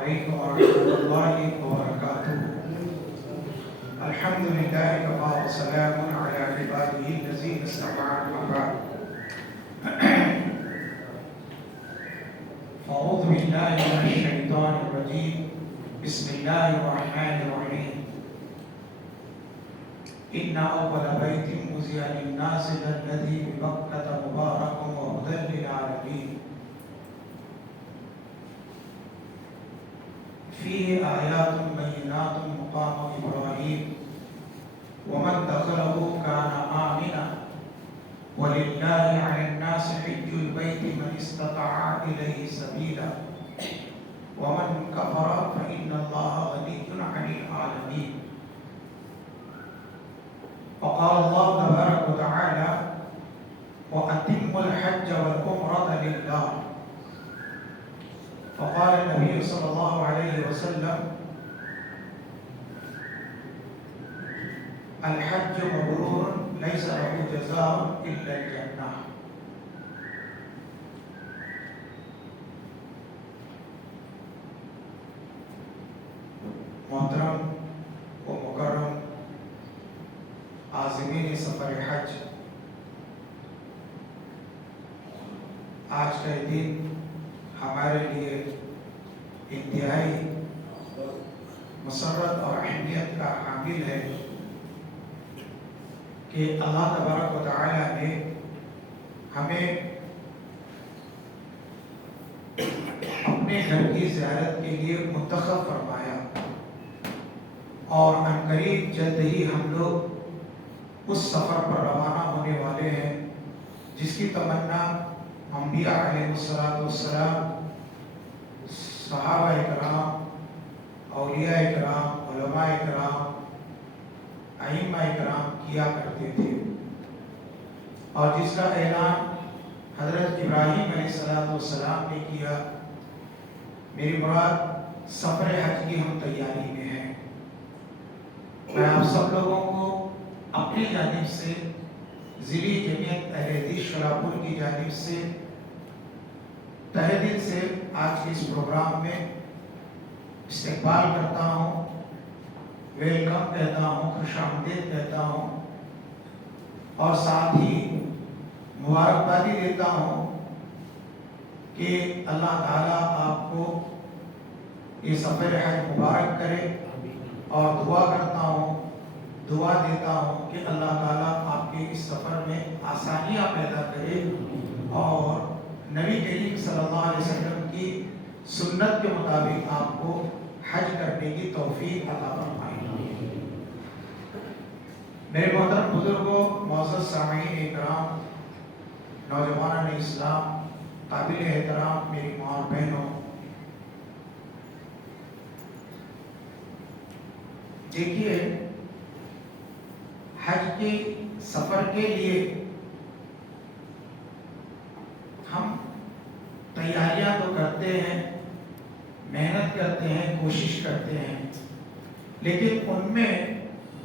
عليكم ورحمة الله وبركاته. الحمد لله كفى وسلام على عباده الذين اصطفى أما بعد. أعوذ بالله من الشيطان الرجيم. بسم الله الرحمن الرحيم. إن أول بيت وضع للناس الذي ببكة مبارك وهدى للعالمين فيه آيات بينات مقام إبراهيم ومن دخله كان آمنا ولله على الناس حج البيت من استطاع إليه سبيلا ومن كفر فإن الله غني عن العالمين. وقال الله تبارك وتعالى وأتموا الحج والعمرة لله. وقال النبي صلى الله عليه وسلم الحج مبرور ليس له جزاء إلا الجنة. محترم و مکرم عازمین سفر حج، آج کا دن ہمارے لیے انتہائی مسرت اور اہمیت کا حامل ہے کہ اللہ تبارک و تعالی نے ہمیں اپنے گھر کی زیارت کے لیے منتخب فرمایا اور عنقریب جلد ہی ہم لوگ اس سفر پر روانہ ہونے والے ہیں جس کی تمنا انبیاء علیہ السلام، صحابہ اکرام، اولیاء اکرام، علماء اکرام، ائمہ اکرام کیا کرتے تھے، اور جس کا اعلان حضرت ابراہیم علیہ السلام نے کیا. میری مراد سفر حج کی ہم تیاری میں ہیں. میں آپ سب لوگوں کو اپنی جانب سے، ضلعی جمعیت اہل حدیث شراپور کی جانب سے تہہ دل سے آج کے اس پروگرام میں استقبال کرتا ہوں، ویلکم کہتا ہوں، خوش آمدید کہتا ہوں، اور ساتھ ہی مبارکبادی دیتا ہوں کہ اللہ تعالیٰ آپ کو یہ سفر حج مبارک کرے، اور دعا کرتا ہوں، دعا دیتا ہوں کہ اللہ تعالیٰ آپ کے اس سفر میں آسانیاں پیدا کرے اور نبی کریم صلی اللہ علیہ وسلم کی سنت کے مطابق آپ کو حج کرنے کی توفیق عطا فرمائے. میرے محترم بزرگوں، معزز سامعین اکرام، نوجوانان اسلام، قابل احترام میری ماں اور بہنوں، دیکھیے حج کے سفر کے لیے ہم تیاریاں تو کرتے ہیں، محنت کرتے ہیں، کوشش کرتے ہیں، لیکن ان میں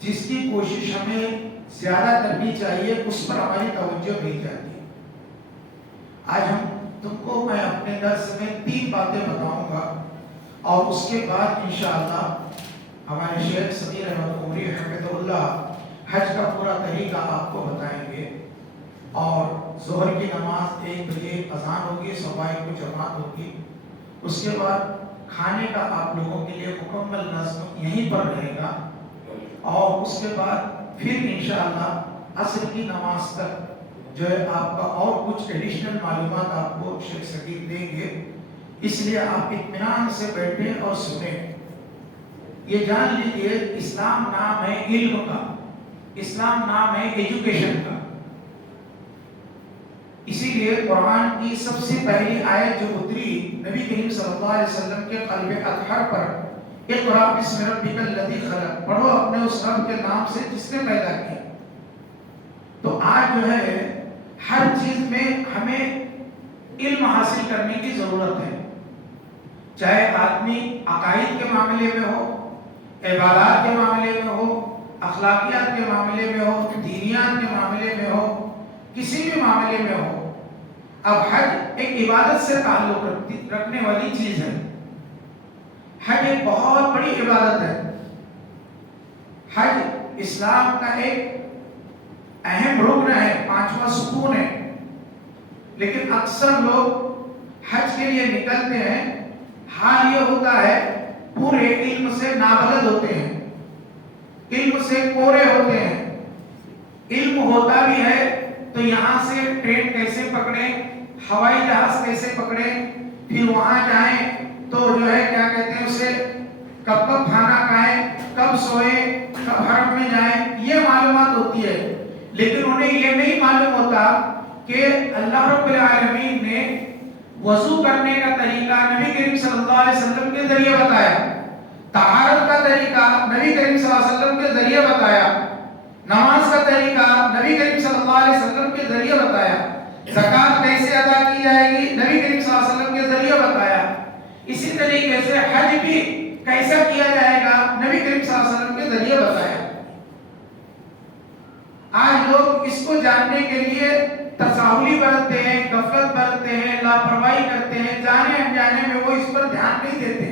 جس کی کوشش ہمیں زیادہ کرنی چاہیے اس پر ہماری توجہ نہیں جاتی. آج میں اپنے درس میں 3 باتیں بتاؤں گا، اور اس کے بعد انشاءاللہ ہمارے شیخ صدیق احمد عمری حفظہ اللہ حج کا پورا طریقہ آپ کو بتائیں گے، اور ظہر کی نماز 1 بجے اذان ہوگی، صبح کو جماعت ہوگی. اس کے بعد کھانے کا آپ لوگوں کے لیے مکمل نظم یہیں پر رہے گا، اور اس کے بعد پھر انشاءاللہ عصر کی نماز تک جو ہے آپ کا اور کچھ ایڈیشنل معلومات آپ کو شیخ صدیق دیں گے. اس لیے آپ اطمینان سے بیٹھیں اور سنیں. یہ جان لیجئے اسلام نام ہے علم کا، اسلام نام ہے ایجوکیشن کا. اسی لیے قرآن کی سب سے پہلی آیت جو اتری نبی کریم صلی اللہ علیہ وسلم کے قلب اطہر پر، اقرأ بسم ربک الذی خلق، پڑھو اپنے اس رب کے نام سے جس نے پیدا کیا. تو آج جو ہے ہر چیز میں ہمیں علم حاصل کرنے کی ضرورت ہے، چاہے آدمی عقائد کے معاملے میں ہو، عبادات کے معاملے میں ہو، اخلاقیات کے معاملے میں ہو، دینیات کے معاملے میں ہو، کسی بھی معاملے میں ہو. اب حج ایک عبادت سے تعلق رکھنے والی چیز ہے. حج ایک بہت بڑی عبادت ہے. حج اسلام کا ایک اہم رکن ہے، پانچواں ستون ہے. لیکن اکثر لوگ حج کے لیے نکلتے ہیں، حال یہ ہوتا ہے پورے علم سے نابلد ہوتے ہیں، علم سے کورے ہوتے ہیں. علم ہوتا بھی ہے تو یہاں سے ٹرین کیسے پکڑیں، ہوائی جہاز کیسے پکڑیں، پھر وہاں جائیں تو جو ہے کیا کہتے ہیں اسے، کب کب کھانا کھائیں، کب سوئیں، کب حرم میں جائیں، یہ معلومات ہوتی ہے. لیکن انہیں یہ نہیں معلوم ہوتا کہ اللہ رب العالمین نے وضو کرنے کا طریقہ نبی کریم صلی اللہ علیہ وسلم کے ذریعے بتایا، طہارت کا طریقہ نبی کریم صلی اللہ علیہ وسلم کے ذریعے بتایا، نماز کا طریقہ نبی کریم صلی اللہ علیہ وسلم کے ذریعے بتایا، زکات کیسے ادا کی جائے گی نبی کریم صلی اللہ علیہ وسلم کے ذریعے بتایا. اسی طریقے سے حج بھی کیسا کیا جائے گا نبی کریم صلی اللہ علیہ وسلم کے ذریعے بتایا. آج لوگ اس کو جاننے کے لیے تساہلی برتتے ہیں، غفلت برتتے ہیں، لاپرواہی کرتے ہیں، جانے انجانے میں وہ اس پر دھیان نہیں دیتے.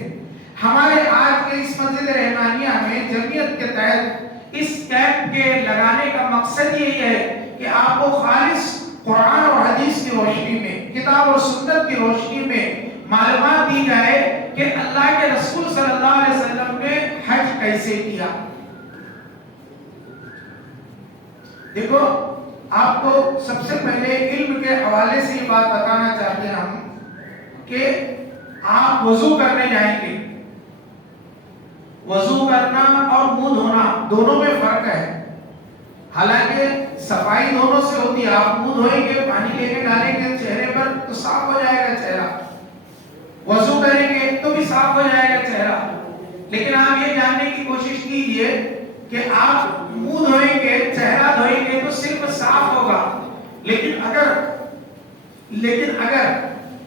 ہمارے آج کے اس مسجد رحمانیہ میں جمعیت کے تحت اس کیمپ کے لگانے کا مقصد یہی ہے کہ آپ کو خالص قرآن اور حدیث کی روشنی میں، کتاب اور سنت کی روشنی میں معلومات دی جائے کہ اللہ کے رسول صلی اللہ علیہ وسلم نے حج کیسے کیا. دیکھو آپ کو سب سے پہلے علم کے حوالے سے یہ بات بتانا چاہتے ہیں ہم کہ آپ وضو کرنے جائیں گے، وضو کرنا اور منہ دھونا دونوں میں فرق ہے. حالانکہ صفائی دونوں سے ہوتی ہے، آپ منہ دھوئیں گے، پانی لے کے ڈالیں گے چہرے پر تو صاف ہو جائے گا چہرہ، وضو کریں گے تو بھی صاف ہو جائے گا چہرہ. لیکن آپ یہ جاننے کی کوشش کیجئے کہ آپ منہ دھوئیں گے، چہرہ دھوئیں گے تو صرف صاف ہوگا. لیکن اگر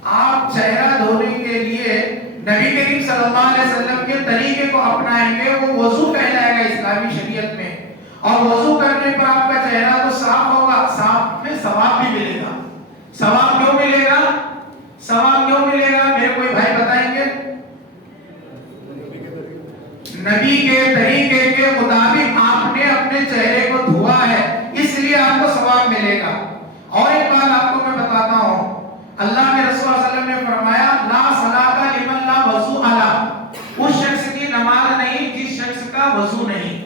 آپ چہرہ دھونے کے لیے نبی کریم صلی اللہ علیہ وسلم کے طریقے کو اپنائیں گے، وہ وضو کہلائے گا اسلامی شریعت میں. اور وضو کرنے پر آپ کا چہرہ تو صاف ہوگا، صاف میں ثواب بھی ملے گا. ثواب کیوں ملے گا؟ ثواب کیوں ملے گا میرے کوئی بھائی بتائیں گے؟ نبی کے طریقے کے مطابق آپ نے اپنے چہرے کو دھوا ہے، اس لیے آپ کو ثواب ملے گا. اور ایک بات آپ کو میں بتاتا ہوں، اللہ کے رسول صلی اللہ علیہ وسلم نے فرمایا لا صلاۃ لمن لا وضو علی، اس شخص کی نماز نہیں جس شخص کا وضو نہیں.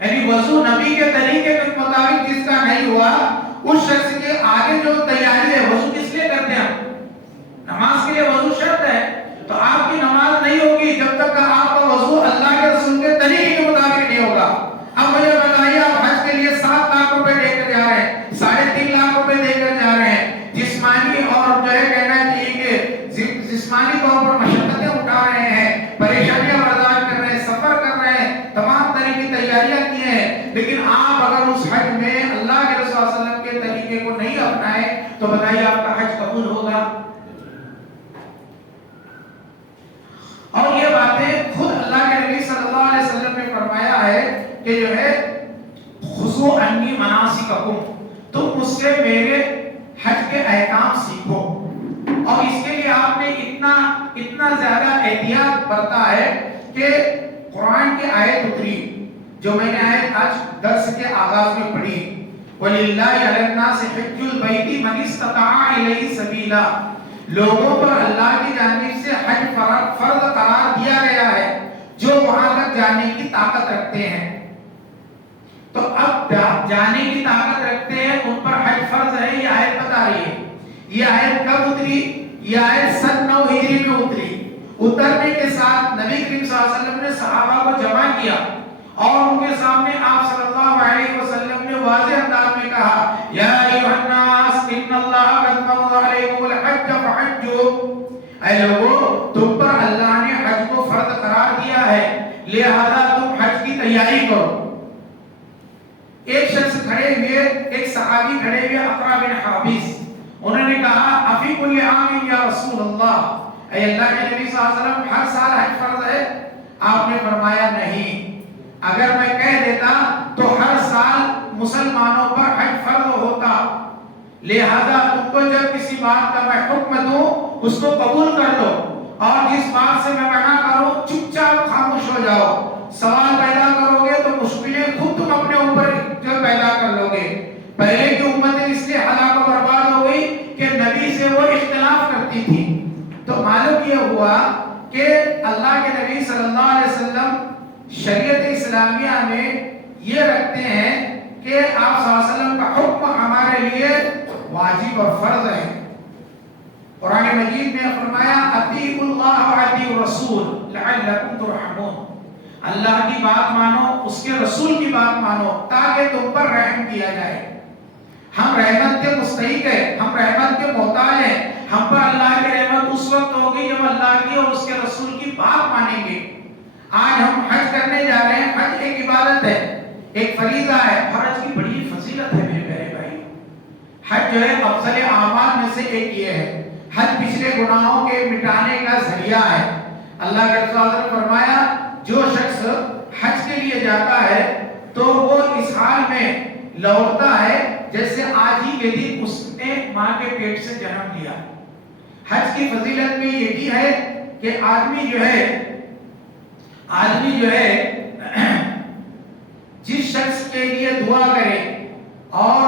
یعنی وضو نبی کے طریقے کے مطابق جس کا نہیں ہوا، اس شخص کے آگے جو تیاری ہے، وضو کس لیے کرتے ہیں؟ نماز کے لیے وضو شرط ہے. تو آپ کی نماز نہیں ہوگی جب تک کہ آپ کا وضو اللہ کے رسول کے طریقے کے مطابق نہیں ہوگا. اب مجھے بتائیے، آپ حج کے لیے 7 لاکھ روپے دے کر جا رہے ہیں، 3.5 لاکھ روپے دے کر جا رہے ہیں، جسمانی اور جو ہے کہنا چاہیے کہ جسمانی طور پر مشقتیں اٹھا رہے ہیں، پریشانیاں برداشت کر رہے ہیں، سفر کر رہے ہیں، تمام طرح کی تیاریاں کی ہیں. لیکن آپ اگر اس حج میں اللہ کے رسول صلی اللہ علیہ وسلم کے طریقے کو نہیں اپنائے تو بتائیے آپ کا حج قبول ہوگا؟ اور یہ باتیں خود اللہ کے نبی صلی اللہ علیہ وسلم نے فرمایا ہے کہ جو ہے خذوا عنی مناسککم، تم مجھ سے میرے حج کے احکام سیکھو. اور اس کے لیے آپ نے اتنا زیادہ احتیاط برتا ہے کہ قرآن کی آیت اتری جو میں نے آیت آج درس کے آغاز میں پڑھی، وَلِلَّهِ عَلَى النَّاسِ حِجُّ الْبَيْتِ مَنِ اسْتَطَاعَ إِلَيْهِ سَبِيلًا، لوگوں پر اللہ کی جانب سے حج فرض قرار دیا گیا ہے جو وہاں تک جانے کی طاقت رکھتے ہیں. تو اب جانے کی طاقت رکھتے ہیں ان پر حج فرض ہے، یہ آیت بتا رہی ہے. یہ آیت کب اتری؟ یہ آیت 9 ہجری میں اتری. اترنے کے ساتھ نبی کریم صلی اللہ علیہ وسلم نے صحابہ کو جمع کیا اور ان کے سامنے آپ صلی اللہ علیہ وسلم نے واضح انداز میں کہا یا ایھا الناس ان اللہ قد فرض علیکم الحج فحجوا، اے لوگو تم پر اللہ نے حج کو فرض قرار دیا ہے لہذا تم حج کی تیاری کرو. ایک شخص کھڑے ہوئے، ایک صحابی کھڑے ہوئے اقرا بن حابس، انہوں نے کہا افی کل عام یا رسول اللہ، اے اللہ کے نبی صلی اللہ علیہ وسلم ہر سال حج فرض ہے؟ آپ نے فرمایا نہیں، اگر میں کہہ دیتا تو ہر سال مسلمانوں پر حج فرض ہوتا، لہذا تم کو جب کسی بات کا میں حکم دوں اس کو قبول کر لو اور جس بات سے میں منع کروں چپ جاؤ. سوال پیدا کرو گے تو مشکلیں خود تم اپنے اوپر جو پیدا کر لو گے. پہلے کی امتیں اس لیے ہلاک و برباد ہو گئی کہ نبی سے وہ اختلاف کرتی تھی. تو معلوم یہ ہوا کہ اللہ کے نبی صلی اللہ علیہ وسلم شریعت اسلامیہ میں یہ رکھتے ہیں کہ آپ صلی اللہ علیہ وسلم کا حکم ہمارے لیے واجب اور فرض ہے. قرآن مجید میں فرمایا اطیعوا اللہ واطیعوا الرسول لعلکم ترحمون. اللہ کی بات مانو, اس کے رسول کی بات مانو تاکہ تم پر رحم کیا جائے. ہم رحمت کے مستحق ہیں, ہم رحمت کے محتاج ہیں. ہم پر اللہ کی رحمت اس وقت ہوگی جب اللہ کی اور اس کے رسول کی بات مانیں گے. آج ہم حج کرنے جا رہے ہیں. حج ایک عبادت ہے, ایک فریضہ ہے. حج کی بڑی فضیلت ہے میرے پیارے بھائی. حج جو ہے افضل اعمال میں سے ایک یہ ہے. حج پچھلے گناہوں کے مٹانے کا ذریعہ ہے. اللہ کے رسول نے فرمایا جو شخص حج کے لیے جاتا ہے تو وہ اس حال میں لوٹتا ہے جیسے آج ہی کے دن اس نے ماں کے پیٹ سے جنم لیا. حج کی فضیلت میں یہ بھی ہے کہ آدمی جو ہے جس شخص کے لیے دعا کرے اور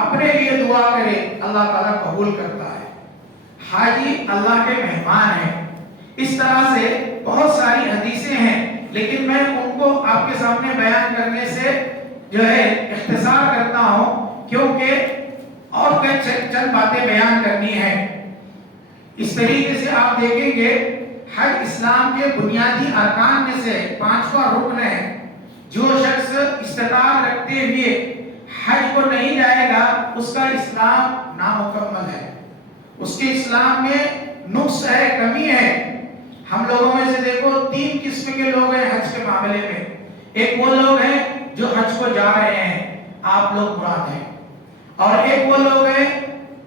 اپنے لیے دعا کرے اللہ تعالیٰ قبول کرتا ہے. حاجی اللہ کے مہمان ہیں. اس طرح سے بہت ساری حدیثیں ہیں لیکن میں ان کو آپ کے سامنے بیان کرنے سے جو ہے اختصار کرتا ہوں کیونکہ اور چند باتیں بیان کرنی ہیں. اس طریقے سے آپ دیکھیں گے حج اسلام کے بنیادی ارکان میں سے 5واں رکن ہے. جو شخص استطاعت رکھتے ہوئے حج کو نہیں جائے گا اس کا اسلام نامکمل ہے. اس کے اسلام میں نقص ہے, کمی ہے. ہم لوگوں میں سے دیکھو 3 قسم کے لوگ ہیں حج کے معاملے میں. ایک وہ لوگ ہیں جو حج کو جا رہے ہیں, آپ لوگ مراد ہیں. اور ایک وہ لوگ ہیں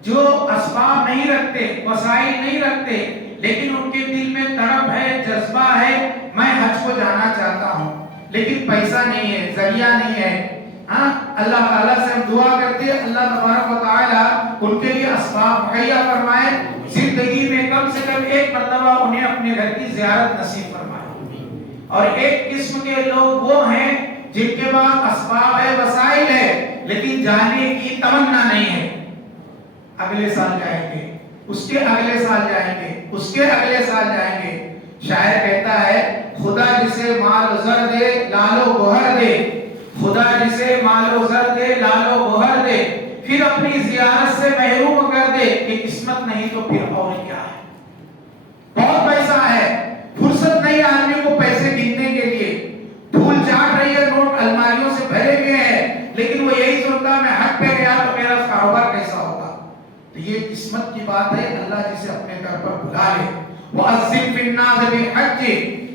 جو اسباب نہیں رکھتے, وسائل نہیں رکھتے, لیکن ان کے دل میں طلب ہے, جذبہ ہے, میں حج کو جانا چاہتا ہوں لیکن پیسہ نہیں ہے, ذریعہ نہیں ہے. ہاں اللہ تعالیٰ سے ہم دعا کرتے ہیں اللہ تبارک و تعالیٰ ان کے لیے اسباب مہیا فرمائے, زندگی میں کم سے کم ایک مرتبہ انہیں اپنے گھر کی زیارت نصیب فرمائے. اور ایک قسم کے لوگ وہ ہیں جن کے پاس اسباب ہے, وسائل ہے, لیکن جانے کی تمنا نہیں ہے. اگلے سال جائیں گے, اس کے اگلے سال جائیں گے, اس کے اگلے سال جائیں گے. شاعر کہتا ہے خدا جسے مال و زر دے لال و گوہر دے, خدا جسے مال و زر دے لال و گوہر دے, پھر اپنی زیارت سے محروم کر دے. کہ قسمت نہیں تو پھر اور کیا ہے. بہت پیسہ ہے, فرصت نہیں آدمی کو پیسے گننے کے لیے. دھول چاٹ رہی ہے, نوٹ الماریوں سے بھرے ہوئے ہیں, لیکن وہ یہی سوچتا میں حج پہ گیا تو میرا کاروبار کیسا ہوگا. تو یہ قسمت کی بات ہے. اللہ جسے اپنے گھر پر بلا لے. وَأَذِّن فِي النَّاسِ بِالْحَجِّ,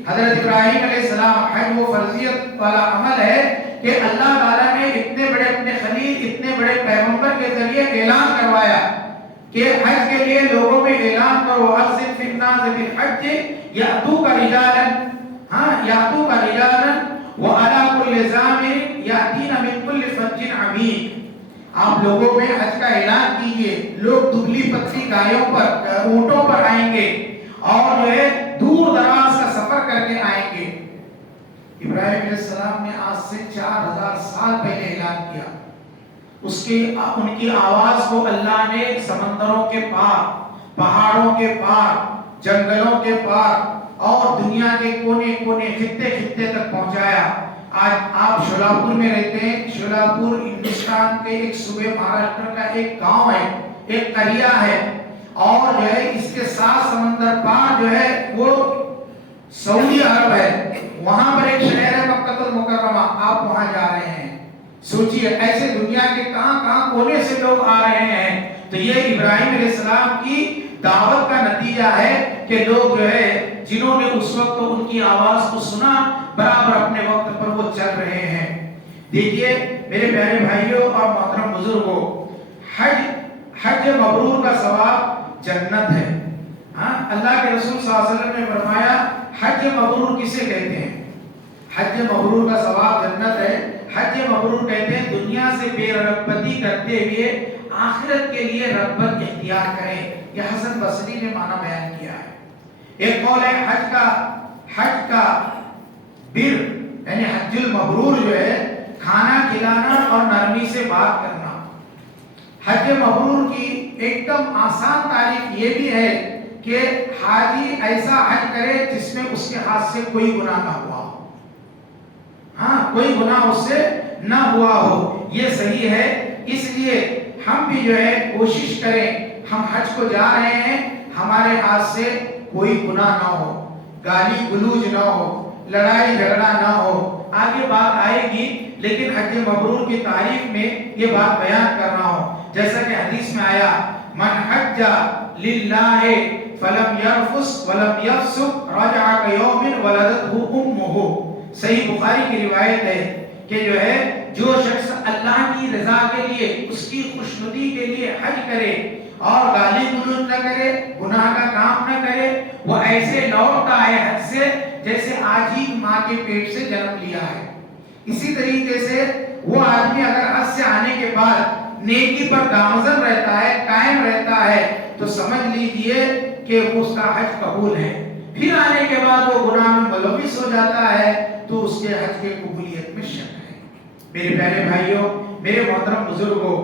حضرت ابراہیم علیہ السلام, حج وہ فرضیت والا عمل ہے کہ اللہ تعالیٰ نے اتنے بڑے اپنے خلیل, اتنے بڑے پیغمبر کے ذریعے اعلان کروایا کہ حج کے لیے لوگوں میں اعلان کرو. وَأَذِّن فِي النَّاسِ بِالْحَجِّ يَأْتُوكَ رِجَالًا, ہاں يَأْتُوكَ رِجَالًا وَعَلَى كُلِّ ضَامِرٍ يَأْتِينَ مِنْ كُلِّ فَجٍّ عَمِيقٍ. آپ لوگوں میں حج کا اعلان کیجئے. لوگ دبلی پتلی گایوں پر, اونٹوں پر آئیں گے اور جو ہے دور دراز کا سفر کر کے آئیں گے. ابراہیم علیہ السلام نے آج سے 4000 سال پہلے اعلان کیا. ان کی آواز کو اللہ نے سمندروں کے پار, پہاڑوں کے پار, جنگلوں کے پار اور دنیا کے کونے کونے, خطے خطے تک پہنچایا. آج آپ شولاپور میں رہتے ہیں. شولاپور ہندوستان کے ایک صوبے مہاراشٹر کا ایک گاؤں ہے, ایک قریہ ہے, اور جو ہے اس کے 7 سمندر پار جو ہے وہ سعودی عرب ہے. وہاں پر ایک شہر ہے مکہ المکرمہ, آپ وہاں جا رہے ہیں. سوچئے ایسے دنیا کے کہاں کہاں کونے سے لوگ آ رہے ہیں. تو یہ ابراہیم علیہ السلام کی دعوت کا نتیجہ ہے کہ لوگ جو ہے جنہوں نے اس وقت ان کی آواز کو سنا برابر اپنے وقت پر وہ چل رہے ہیں. دیکھیے میرے پیارے بھائیوں اور محترم بزرگوں, حج مبرور کا ثواب جنت ہے. ہاں اللہ کے رسول صلی اللہ علیہ وسلم نے فرمایا حج مبرور کسے کہتے ہیں؟ حج مبرور کا ثواب جنت ہے. حج مبرور کہتے ہیں دنیا سے بے رغبتی کرتے ہوئے آخرت کے لیے رغبت اختیار کریں. یہ حسن بصری نے معنی بیان کیا ہے. ایک قول ہے حج کا بر یعنی حج المبرور جو ہے کھانا کھلانا اور نرمی سے بات کرنا. حج مبرور کی ایک دم آسان تعریف یہ بھی ہے کہ حاجی ایسا حج کرے جس میں اس کے ہاتھ سے کوئی گناہ نہ ہوا ہو. ہاں کوئی گناہ اس سے نہ ہوا ہو. یہ صحیح ہے. اس لیے ہم بھی جو ہے کوشش کریں ہم حج کو جا رہے ہیں ہمارے ہاتھ سے کوئی گناہ نہ ہو, گالی گلوچ نہ ہو, لڑائی جھگڑا نہ ہو. آگے بات آئے گی لیکن حج مبرور کی تعریف میں یہ بات بیان کر رہا ہوں. جیسا کہ حدیث میں آیا من حج للہ فلم یرفس ولم یفسق رجع کیوم ولدتہ امہ. صحیح بخاری کی روایت ہے کہ جو ہے جو شخص اللہ کی رضا کے لیے اس کی خوشنودی کے لیے حج کرے اور گالی گلوچ نہ کرے, گناہ کا کام نہ کرے, وہ ایسے لوٹتا ہے حج سے جیسے آج ہی ماں کے پیٹ سے جنم لیا ہے. اسی طریقے سے وہ آدمی اگر حج سے آنے کے بعد نیکی پر گامزن رہتا ہے, قائم رہتا ہے, تو سمجھ لیجئے کہ اس کا حج قبول ہے. پھر آنے کے بعد وہ گناہ میں ملوث ہو جاتا ہے تو اس کے حج کے قبولیت میں شک ہے. میرے پیارے بھائیوں, میرے محترم بزرگوں,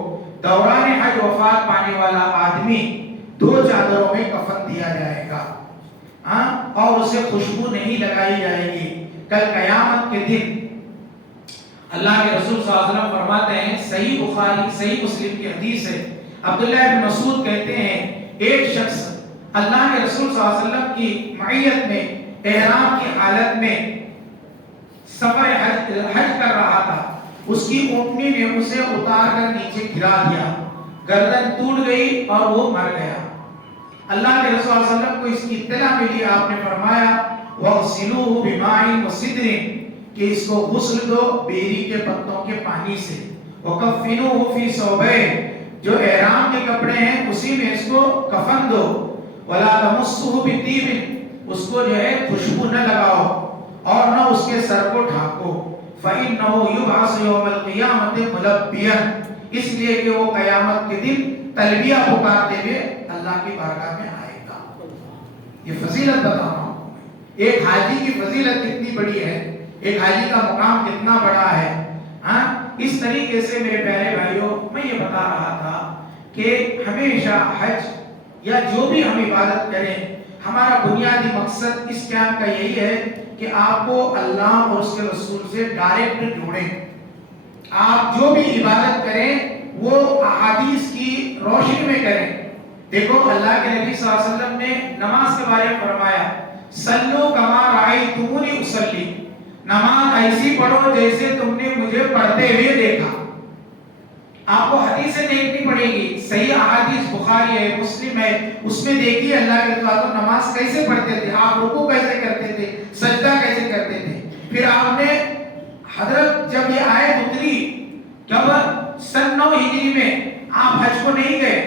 دوران حج وفات پانے والا آدمی 2 چادروں میں کفن دیا جائے گا اور اسے خوشبو نہیں لگائی جائے گی. کل قیامت کے دن اللہ کے رسول صلی اللہ علیہ وسلم فرماتے ہیں, صحیح بخاری صحیح مسلم کی حدیث ہے, عبداللہ بن مسعود کہتے ہیں ایک شخص اللہ کے رسول صلی اللہ علیہ وسلم کی معیت میں احرام کی حالت میں سفر حج کر رہا تھا. اس کی اونٹنی نے اسے اتار کر نیچے گرا دیا, گردن ٹوٹ گئی اور وہ مر گیا. اللہ کے رسول صلی اللہ علیہ وسلم کو اس کی اطلاع ملی. آپ نے فرمایا وَغْسِلُوهُ بِمَاءٍ وَسِدْرٍ کہ اس کو غسل دو بیری کے پتوں کے پانی سے. وَكَفِّنُوهُ فِي ثَوْبَيْنِ جو احرام کے کپڑے ہیں اسی میں اس کو کفن دو. وَلَا تَمُسُّهُ بِطِيبٍ اس کو جو ہے خوشبو نہ لگاؤ اور نہ اس کے سر کو ڈھانکو. فَإِنَّهُ يُبْعَثُ يَوْمَ الْقِيَامَةِ مُلَبِّيًا اس لیے کہ وہ قیامت کے دن تلبیہ پکارتے ہوئے اللہ کی بارگاہ میں آئے گا. یہ فضیلت بتا رہا ہوں. ایک حاجی کی فضیلت کتنی بڑی ہے, ایک حاجی کا مقام کتنا بڑا ہے. اس طریقے سے میرے پیارے بھائیوں میں یہ بتا رہا تھا کہ ہمیشہ حج یا جو بھی ہم عبادت کریں ہمارا بنیادی مقصد اس کام کا یہی ہے کہ آپ کو اللہ اور اس کے رسول سے ڈائریکٹ جوڑیں. آپ جو بھی عبادت کریں وہ احادیث کی روشنی میں کریں. دیکھو اللہ کے نبی صلی اللہ علیہ وسلم نے نماز کے بارے میں فرمایا صلو کما رأیتمونی اصلی نماز ایسی پڑھو جیسے تم نے مجھے پڑھتے ہوئے دیکھا. آپ کو حدیثیں دیکھنی پڑے گی, صحیح احادیث بخاری ہے مسلم ہے, اس میں دیکھیے اللہ کے رسول نماز کیسے پڑھتے تھے, آپ رکوع کیسے کرتے تھے, سجدہ کیسے کرتے تھے. پھر آپ نے حضرت جب یہ آیت اتری جب سن 9 ہجری میں آپ حج کو نہیں گئے,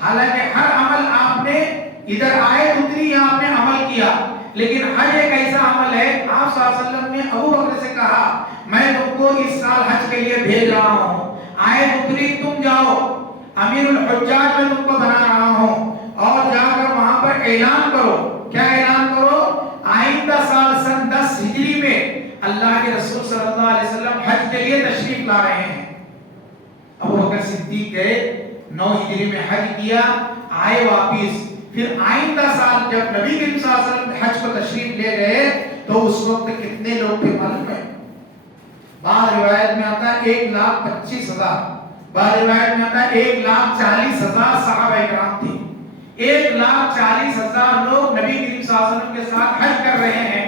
حالانکہ ہر عمل آپ نے ادھر آیت اتری یا آپ نے عمل کیا, لیکن حج ایک ایسا عمل ہے آپ صلی اللہ علیہ وسلم نے ابو بکر سے کہا میں تم کو اس سال حج کے لیے بھیج رہا ہوں, آیت اتری تم جاؤ, امیر الحجاج میں تم کو بنا رہا ہوں اور جا کر وہاں پر اعلان کرو. کیا اعلان کرو؟ آئندہ سال سن 10 ہجری میں اللہ کے رسول صلی اللہ علیہ وسلم حج کے لیے تشریف لا رہے ہیں. ابو بکر صدیق گئے 9 ہجری میں حج کیا, آئے واپس. پھر آئندہ سال جب نبی کریم صلی اللہ علیہ وسلم حج کو تشریف لے گئے تو اس وقت کتنے لوگ تھے معلوم ہے؟ بعض روایت میں آتا ہے 1,25,000, بعض روایت میں آتا ہے 1,40,000 صحابہ کرام تھے. 1,40,000 لوگ نبی کریم صلی اللہ علیہ وسلم کے ساتھ حج کر رہے ہیں.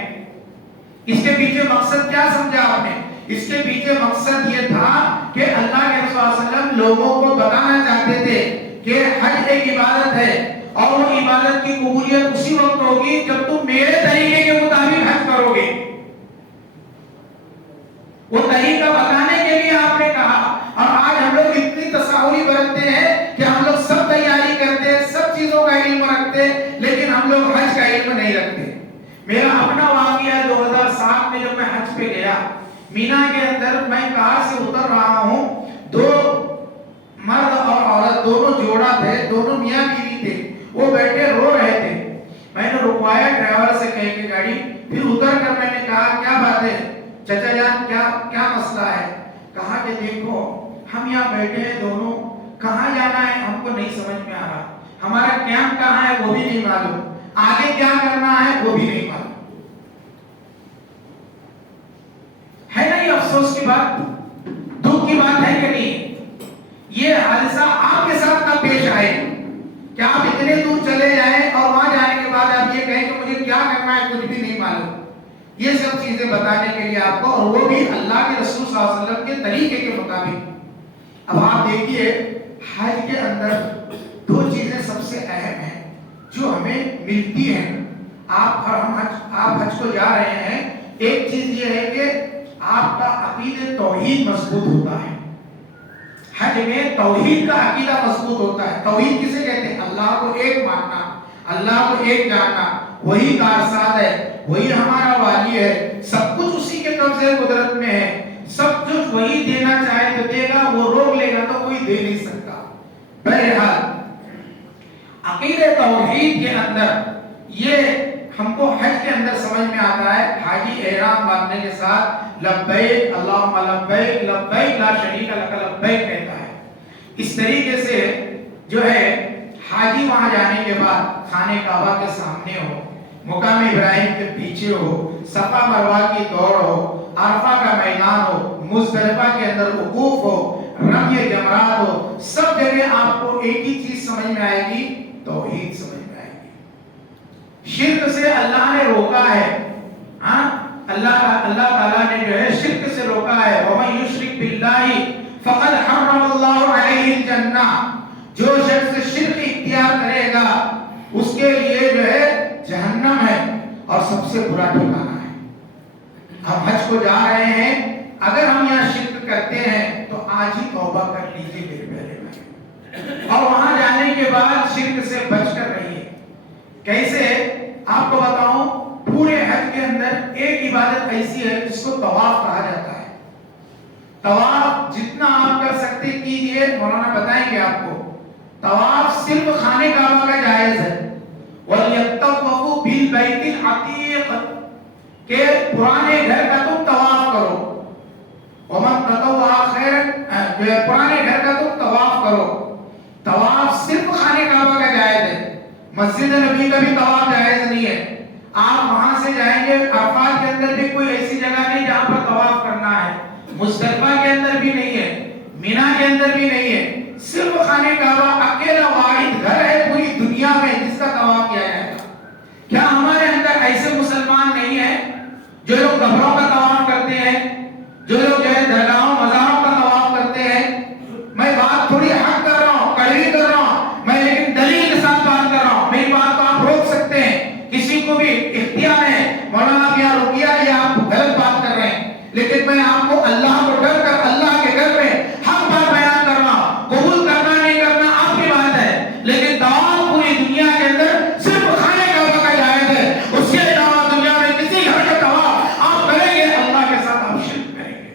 اس کے پیچھے مقصد کیا سمجھا آپ نے؟ اس کے پیچھے مقصد یہ تھا کہ اللہ کے رسول صلی اللہ علیہ وسلم لوگوں کو بتانا چاہتے تھے کہ حج ایک عبادت ہے اور وہ عبادت کی قبولیت اسی وقت ہوگی جب تم میرے طریقے کے مطابق حج کرو گے. وہ طریقہ بتانے کے لیے آپ نے کہا. اور آج ہم لوگ اتنی تساہلی برتتے ہیں کہ ہم لوگ سب تیاری کرتے ہیں, سب چیزوں کا علم رکھتے ہیں, لیکن ہم لوگ حج کا علم نہیں رکھتے. میرا اپنا واقعہ 2007 میں جب میں حج پہ گیا, مینا کے اندر میں کار سے اتر رہا ہوں, 2 مرد اور عورت دونوں جوڑا تھے, دونوں میاں بیوی تھے, وہ بیٹھے رو رہے تھے. میں نے رکوایا ڈرائیور سے کہہ کے گاڑی, پھر اتر کر میں نے کہا کیا بات ہے؟ کیا مسئلہ ہے؟ کہا کہ دیکھو ہم یہاں بیٹھے ہیں دونوں، کہاں جانا ہے ہم کو نہیں سمجھ میں آ رہا، ہمارا کیمپ کہاں ہے وہ بھی نہیں معلوم، آگے کیا کرنا ہے وہ بھی نہیں معلوم. ہے نا یہ افسوس کی بات، دکھ کی بات ہے کہ نہیں؟ یہ حادثہ آپ کے ساتھ نہ پیش آئے کہ آپ اتنے دور چلے جائیں اور وہاں جانے کے بعد آپ یہ کہیں کہ مجھے کیا کرنا ہے کچھ بھی نہیں معلوم. یہ سب چیزیں بتانے کے لیے آپ کو، اور وہ بھی اللہ کے رسول صلی اللہ علیہ وسلم کے طریقے کے مطابق. اب آپ دیکھیے حج کے اندر دو چیزیں سب سے اہم ہیں جو ہمیں ملتی ہیں. آپ حج کو جا رہے ہیں، ایک چیز یہ ہے کہ آپ کا عقیدہ توحید مضبوط ہوتا ہے. حج میں توحید کا عقیدہ مضبوط ہوتا ہے. توحید کسے کہتے ہیں؟ اللہ کو ایک ماننا، اللہ کو ایک جاننا، وہی کارساز ہے، وہی ہمارا والی ہے، سب کچھ اسی کے قبضے قدرت میں ہے، سب کچھ وہی دینا چاہے تو دے گا، وہ روک لے گا تو کوئی دے نہیں سکتا. بہرحال عقیدہ توحید کے اندر یہ ہم کو حج کے اندر سمجھ میں آتا ہے. حاجی احرام باندھنے کے ساتھ لبیک اللہم لبیک لبیک لا شریک لک لبیک کہتا ہے. اس طریقے سے جو ہے حاجی وہاں جانے کے بعد خانہ کعبہ کے سامنے ہو، مقام ابراہیم کے پیچھے ہو، صفا مروہ کی دوڑ ہو، عرفہ کا میدان ہو، مزدلفہ کے اندر وقوف ہو، رمی جمرات ہو، سب جگہ آپ کو ایک ہی چیز سمجھ میں آئے گی، توحید سمجھ میں آئے گی. شرک سے اللہ نے روکا ہے. ہاں اللہ تعالیٰ نے جو ہے شرک سے روکا ہے. وَمَن يُشْرِكْ بِاللَّهِ فَقَدْ حَرَّمَ اللَّهُ عَلَيْهِ الْجَنَّةَ. جو شخص شرک اختیار کرے گا اس کے لیے جو ہے جہنم ہے اور سب سے برا ٹھکانہ ہے. ہم حج کو جا رہے ہیں، اگر ہم یہاں شرک کرتے ہیں تو آج ہی توبہ کر لیجیے میرے پیارے بھائی، اور وہاں جانے کے بعد شرک سے بچ کر رہیے. کیسے؟ آپ کو بتاؤں، پورے حج کے اندر ایک عبادت ایسی ہے جس کو طواف کہا جاتا ہے. طواف جتنا آپ کر سکتے کیجئے، مولانا بتائیں گے آپ کو. طواف صرف خانہ کعبہ کا جائز ہے. وَلْيَطَّوَّفُوا بِالْبَيْتِ الْعَتِيقِ، کہ پرانے گھر کا تم طواف کرو. وَمَن تَطَوَّعَ خَيْرًا، پرانے گھر کا تم طواف کرو. طواف صرف خانہ کعبہ کا جائز ہے. مسجد نبی کا بھی طواف جائز نہیں ہے. آپ وہاں سے جائیں گے، عرفات کے اندر بھی کوئی ایسی جگہ نہیں جہاں پر طواف کرنا ہے، مزدلفہ کے اندر بھی نہیں ہے، مینا کے اندر بھی نہیں ہے. صرف خانہ کعبہ اکیلا واحد گھر ہے پوری دنیا میں جس کا طواف کیا جائے گا. کیا ہمارے اندر ایسے مسلمان نہیں ہیں جو لوگ قبروں کا طواف کرتے ہیں، جو لوگ جو ہے درگاہوں مزاروں کا طواف کرتے ہیں؟ میں بات تھوڑی حق کر رہا ہوں، کڑوی کر رہا ہوں میں، لیکن دلیل کے ساتھ بات کر رہا ہوں. میری بات کو آپ روک سکتے ہیں، کسی کو بھی اختیار ہے مولانا آپ یہاں روکیے یا آپ غلط بات کر رہے ہیں، لیکن میں آپ کو اللہ کو ڈر کر اللہ کے گھر میں حق بات بیان کر رہا ہوں. قبول کرنا نہیں کرنا آپ کی بات ہے، لیکن طواف پوری دنیا کے اندر صرف خانہ کعبہ کا جائز ہے. اس کے علاوہ دنیا میں کسی گھر کا طواف آپ کریں گے اللہ کے ساتھ آپ شرک کریں گے.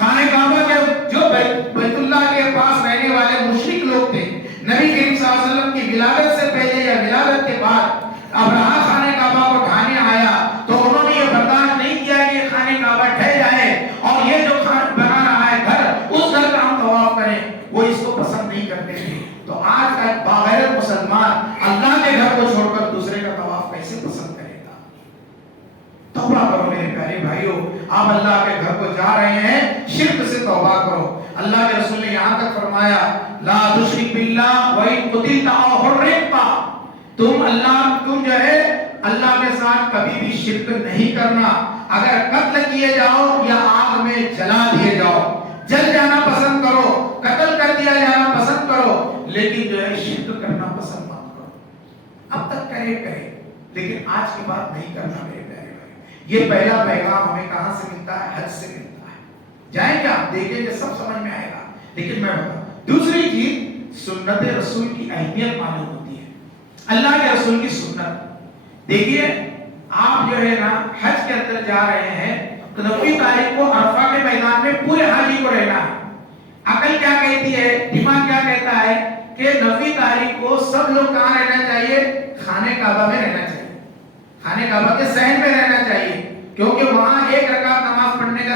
خانہ کعبہ کے جو بیت اللہ کے پاس رہنے والے مشرک لوگ تھے، نبی کریم صلی اللہ علیہ وسلم کی ولادت سے پہلے یا ولادت کے بعد ابراہیم خانہ کعبہ کو ڈھانے آیا تو انہوں نے یہ برداشت نہیں کیا کہ یہ خانہ کعبہ ڈھہ جائے اور یہ جو بنا رہا ہے گھر، اس گھر کا ہم طواف کریں. وہ اس کو پسند نہیں کرتے تھے. تو آج کا ایک باغیرت مسلمان اللہ کے گھر کو چھوڑ کر دوسرے کا طواف کیسے پسند کرے گا؟ توبہ کرو میرے پیارے بھائیو. آپ اللہ کے گھر کو جا رہے ہیں، شرک سے توبہ کرو. اللہ کے رسول نے یہاں تک فرمایا لا تشرک باللہ وَإِن قُتِلْتَ أَوْ حُرِّقْتَ، تم جو ہے اللہ کے ساتھ کبھی بھی شرک نہیں کرنا. اگر قتل کیے جاؤ یا آگ میں جلا دیے جاؤ، جل جانا پسند کرو، قتل کر دیا جانا پسند کرو، لیکن جو ہے شرک کرنا پسند مت کرو. اب تک کرے لیکن آج کے بعد نہیں کرنا میرے پیارے بھائی. یہ پہلا پیغام ہمیں کہاں سے ملتا ہے؟ حج سے ملتا ہے. جائیں گے آپ دیکھیں گے سب سمجھ میں آئے گا. لیکن میں بتا دوسری چیز، سنت رسول کی اہمیت معلوم ہوتی ہے. اللہ کے رسول کی سنت دیکھیے، آپ جو ہے نا حج کے اندر جا رہے ہیں تو 9 تاریخ کو عرفہ کے میدان میں پورے حاجی کو رہنا ہے. عقل کیا کہتی ہے، دماغ کیا کہتا ہے کہ 9 تاریخ کو سب لوگ کہاں رہنا چاہیے؟ خانہ کعبہ میں رہنا چاہیے، خانہ کعبہ کے صحن میں رہنا چاہیے، کیونکہ وہاں 1 رکعت نماز پڑھنے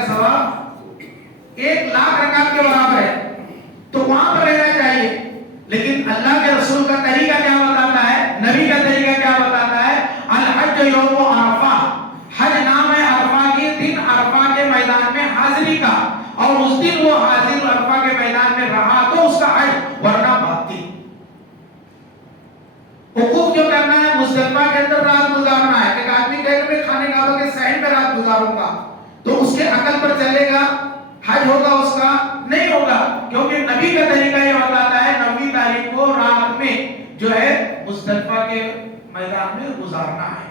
حاضری کا، اور اس دن وہ حاضر عرفہ کے میدان میں رہا تو اس کا حج، ورنہ باقی حقوق جو کرنا ہے مزدلفہ کے اندر رات گزارنا ہے. ایک آدمی کہے کہ میں خانہ کعبہ کے صحن میں رات گزاروں گا تو اس کے عقل پر چلے گا؟ حج ہوگا اس کا؟ نہیں ہوگا، کیونکہ نبی کا طریقہ یہ بتاتا ہے 9 تاریخ کو رات میں جو ہے مزدلفہ کے میدان میں گزارنا ہے.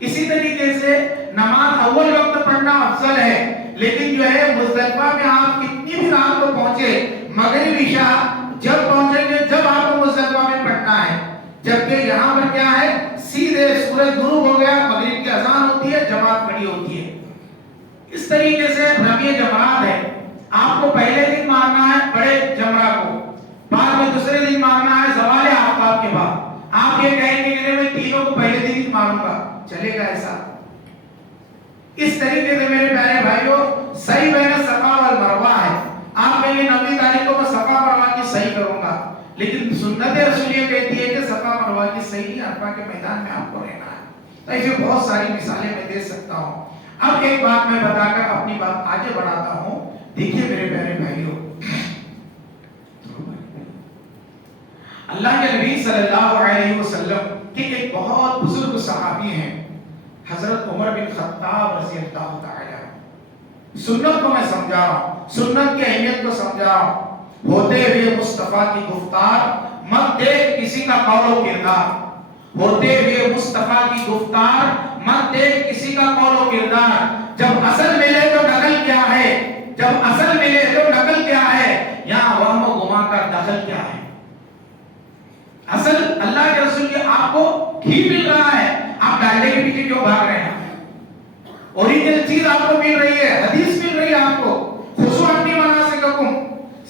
اسی طریقے سے نماز اول وقت پڑھنا افضل ہے، لیکن جو ہے مزدلفہ میں آپ کتنی بھی رات کو پہنچے، مغرب عشاء جب پہنچیں گے جب آپ کو مزدلفہ میں پڑھنا ہے. جبکہ یہاں پر کیا ہے، سیدھے سورج غروب ہو گیا، مغرب کی اذان ہوتی ہے، جماعت کھڑی ہوتی ہے. اس طریقے سے رمی جمرات ہے، آپ کو پہلے دن مارنا ہے بڑے جمرہ کو، بعد میں دوسرے دن مارنا ہے زوال آفتاب کے بعد. آپ یہ کہیں گے کہ میں تینوں کو پہلے دن ہی ماروں گا، چلے گا ایسا؟ اس طریقے سے میرے پیارے بھائیوں صحیح بین صفا والمروہ ہے. آپ کہیں گے 9 تاریخ کو میں صفا مروہ کی صحیح کروں گا، لیکن سنت رسول یہ کہتی ہے کہ صفا مروہ کی صحیح نہیں، عرفہ کے میدان میں آپ کو رہنا ہے. تو ایسے بہت ساری مثالیں میں دے سکتا ہوں. اب ایک بات میں بتا کر اپنی بات آگے بڑھاتا ہوں. دیکھیے میرے پیارے بھائیوں، اللہ کے نبی صلی اللہ علیہ وسلم کے ایک بہت بزرگ صحابی ہیں، حضرت عمر بن خطاب رضی اللہ تعالی عنہ. سنت کو میں سمجھا رہا ہوں، سنت کی اہمیت کو سمجھا رہا ہوں. ہوتے ہوئے مصطفیٰ کی گفتار مت دیکھ کسی کا قول و کردار. ہوتے ہوئے مصطفیٰ کی گفتار مت دیکھ کسی کا قول و کردار. جب اصل ملے تو نقل کیا ہے، جب اصل ملے تو نقل کیا ہے، یہاں وہم و گمان کا دخل کیا ہے. اصل اللہ کے رسول کی آپ کو گھی مل رہا ہے، آپ ڈالے کے پیچھے کیوں بھاگ رہے ہیں؟ اوریجنل چیز آپ کو مل رہی ہے، حدیث مل رہی ہے آپ کو. خذوا عنی مناسککم.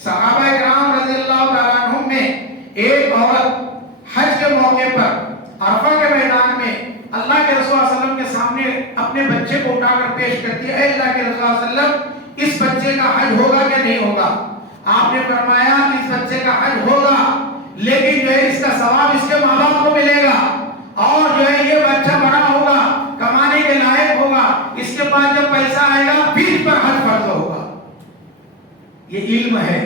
صحابہ کرام رضی اللہ تعالیٰ عنہم میں ایک عورت حج کے موقع پر عرفہ کے میدان میں اللہ کے رسول صلی اللہ علیہ وسلم کے سامنے اپنے بچے کو اٹھا کر پیش کرتی ہے، اے اللہ کے رسول صلی اللہ علیہ وسلم اس بچے کا حج ہوگا کہ نہیں ہوگا؟ آپ نے فرمایا اس بچے کا حج ہوگا، لیکن جو ہے اس کا ثواب اس کے ماں باپ کو ملے گا، اور جو ہے یہ بچہ بڑا ہوگا، کمانے کے لائق ہوگا، اس کے پاس جب پیسہ آئے گا پھر اس پر حج فرض ہوگا. یہ علم ہے،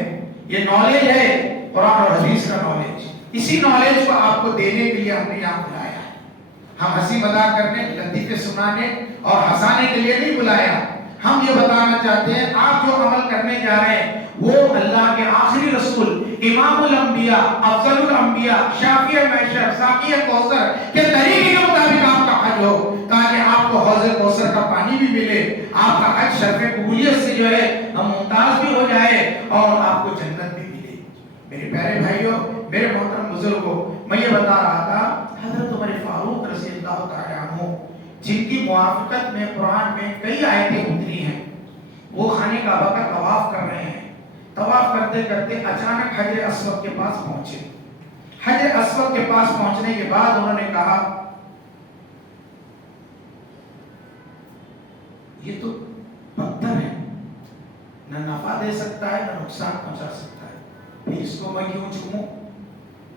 یہ نالج ہے، قرآن اور حدیث کا نالج. اسی نالج کو آپ کو دینے کے لیے ہم نے یہاں بلایا ہے. ہم ہنسی مذاق کرنے، لطیفے سنانے اور ہنسانے کے لیے نہیں بلایا. ہم یہ بتانا چاہتے ہیں آپ جو عمل کرنے جا رہے ہیں وہ اللہ کے آخری رسول امام الانبیاء، افضل الانبیاء، شافی محشر، ساقی کوثر کے طریقے کے مطابق آپ کا حج ہو، تاکہ آپ کو حوض کوثر کا پانی بھی ملے، آپ کا حج شرف قبولیت سے جو ہے ممتاز بھی ہو جائے اور آپ کو جنت بھی ملے. میرے پیارے بھائیوں، میرے محترم بزرگوں، میں یہ بتا رہا تھا حضرت عمر فاروق رضی اللہ تعالی عنہ جن کی موافقت میں قرآن میں کئی آیتیں اتری ہیں، وہ خانہ کعبہ کا طواف کر رہے ہیں. طواف کرتے کرتے اچانک حجر اسود کے پاس پہنچے. حجر اسود کے پاس پہنچنے کے بعد انہوں نے کہا یہ تو پتھر ہے، نہ نفع دے سکتا ہے نہ نقصان پہنچا سکتا ہے، پھر اس کو میں کیوں چھوؤں؟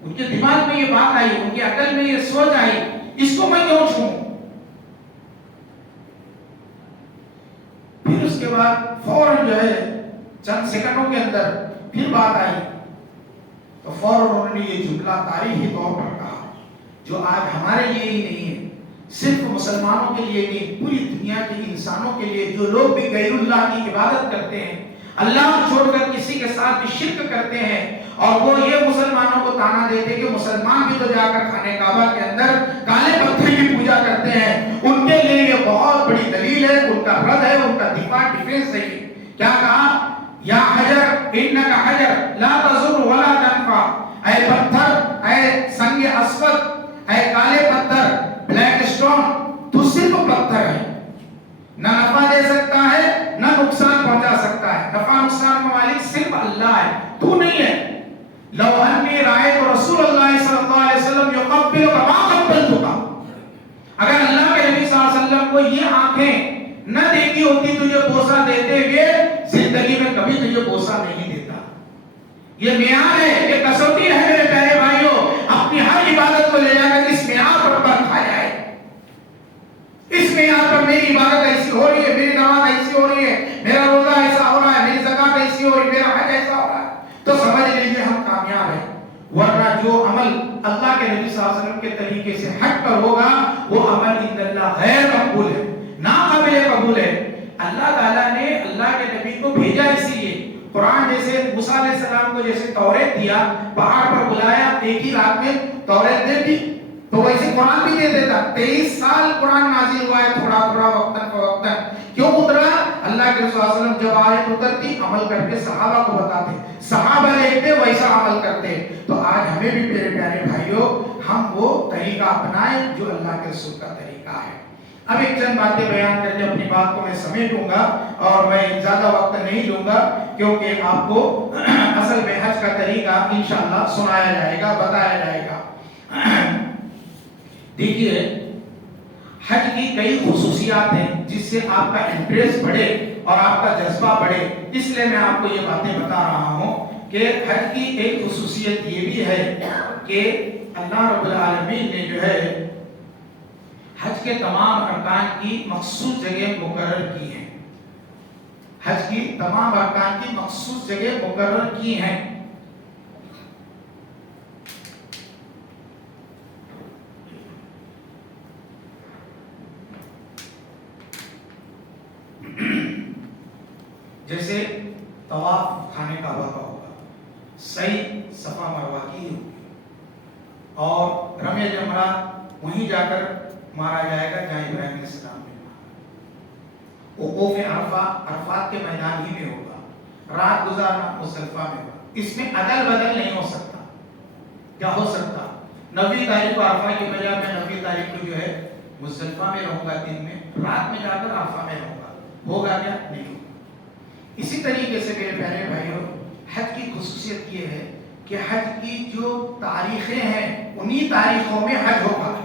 ان کے دماغ میں یہ بات آئی، ان کی عقل میں یہ سوچ آئی، اس کو میں کیوں چھوؤں؟ پھر اس کے بعد فوراً جو ہے چند سیکنڈوں کے اندر پھر بات آئی تو فوراً انہوں نے یہ جملہ تاریخی طور پر کہا جو آج ہمارے لیے ہی نہیں ہے، صرف مسلمانوں کے لیے نہیں، پوری دنیا کے انسانوں کے لیے، جو لوگ بھی غیر اللہ کی عبادت کرتے ہیں، اللہ کو چھوڑ کر کسی کے ساتھ بھی شرک کرتے ہیں، اور وہ یہ مسلمانوں کو تانا دیتے کہ مسلمان بھی تو جا کر خانہ کعبہ کے اندر کالے پتھر کی پوجا کرتے ہیں، ان کے لیے یہ بہت بڑی دلیل ہے، ان کا رد ہے، ان کا دفاع ڈیفینس ہے. کیا کہا؟ یا حجر انک حجر لا تضر ولا تنفع. اے پتھر، اے سنگ اسود، اے کالے پتھر، بلیک اسٹون، تو صرف پتھر ہے، نہ نفع دے سکتا ہے نہ نقصان پہنچا سکتا ہے. نفع نقصان کا مالک صرف اللہ ہے، تو نہیں ہے. لو انی رأیت رسول اللہ صلی اللہ علیہ وسلم یقبل ما قبلتک. اگر اللہ کے نبی صلی اللہ علیہ وسلم کو یہ آنکھیں نہ دیکھی ہوتی تجھے بوسہ دیتے ہوئے، زندگی میں کبھی تجھے بوسہ نہیں دیتا. یہ معیار ہے، یہ کسوٹی ہے میرے پیارے بھائیوں. اپنی ہر عبادت کو لے جا کر اس معیار پر پرکھا جائے. اس معیار پر میری عبادت ایسی ہو رہی ہے، میری نماز ایسی ہو رہی ہے، میرا روزہ ایسا اللہ تعالیٰ نے اللہ کے نبی کو بھیجا اسی لیے. قرآن جیسے موسیٰ علیہ السلام کو جیسے توریت دیا, پہاڑ پر بلایا, ایک ہی رات میں توریت دے دی, تو ویسے قرآن بھی دے دیتا. 23 سال قرآن نازل ہوا ہے, تھوڑا تھوڑا وقتاً فوقتاً. کیوں اترا؟ اللہ کے رسول صلی اللہ علیہ وسلم جب آیت اترتی عمل کر کے صحابہ کو بتاتے, صحابہ دیکھتے ویسا عمل کرتے. تو آج ہمیں بھی میرے پیارے بھائیوں ہم وہ طریقہ اپنائیں جو اللہ کے رسول کا طریقہ ہے. اب ایک چند باتیں بیان کر کے اپنی بات کو میں سمیٹوں گا اور میں زیادہ وقت نہیں لوں گا, کیونکہ آپ کو اصل میں حج کا طریقہ انشاءاللہ سنایا جائے گا, بتایا جائے گا. دیکھیے حج کی کئی خصوصیات ہیں جس سے آپ کا انٹریسٹ بڑھے اور آپ کا جذبہ بڑھے, اس لیے میں آپ کو یہ باتیں بتا رہا ہوں کہ حج کی ایک خصوصیت یہ بھی ہے کہ اللہ رب العالمین نے جو ہے حج کے تمام ارکان کی مخصوص جگہ مقرر کی ہیں. حج کی تمام ارکان کی مخصوص جگہ مقرر کی ہیں. جیسے طواف خانے کعبہ کا ہوگا, سعی صفا مروہ کی ہوگی, اور رمی جمرہ وہیں جا کر مارا جائے گا جہاں ابراہیم علیہ السلام نے مارا. وقوف عرفہ عرفات کے میدان ہی میں ہوگا. رات گزارنا مزدلفہ میں ہوگا. اس میں عدل بدل نہیں ہو سکتا. کیا ہو سکتا؟ 9 تاریخ کو عرفہ کی بجائے میں 9 تاریخ کو جو ہے مزدلفہ میں رہوں گا, دن میں رات میں جا کر عرفہ میں رہوں گا. ہوگا کیا؟ نہیں ہوگا. اسی طریقے سے میرے پیارے بھائیوں حج کی خصوصیت یہ ہے کہ حج کی جو تاریخیں ہیں انہی تاریخوں میں حج ہوگا.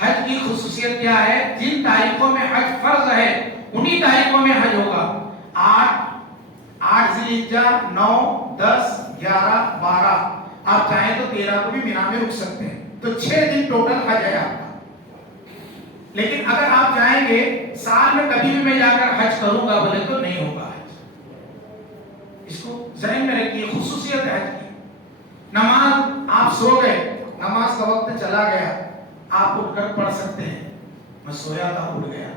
حج کی خصوصیت کیا ہے؟ جن تاریخوں میں حج فرض ہے انہی تاریخوں میں حج ہوگا. 8 ذی الحجہ, 9, 10, 11, 12, آپ چاہیں تو 13 کو بھی مینا میں رک سکتے ہیں. تو 6 دن ٹوٹل حج ہے آپ کا. لیکن اگر آپ چاہیں گے سال میں کبھی بھی میں جا کر حج کروں گا بولے تو نہیں ہوگا حج. اس کو ذہن میں رکھیے, خصوصیت ہے حج کی. نماز آپ سو گئے, نماز کا وقت چلا گیا, آپ اٹھ کر پڑھ سکتے ہیں. میں سویا تھا, اٹھ گیا,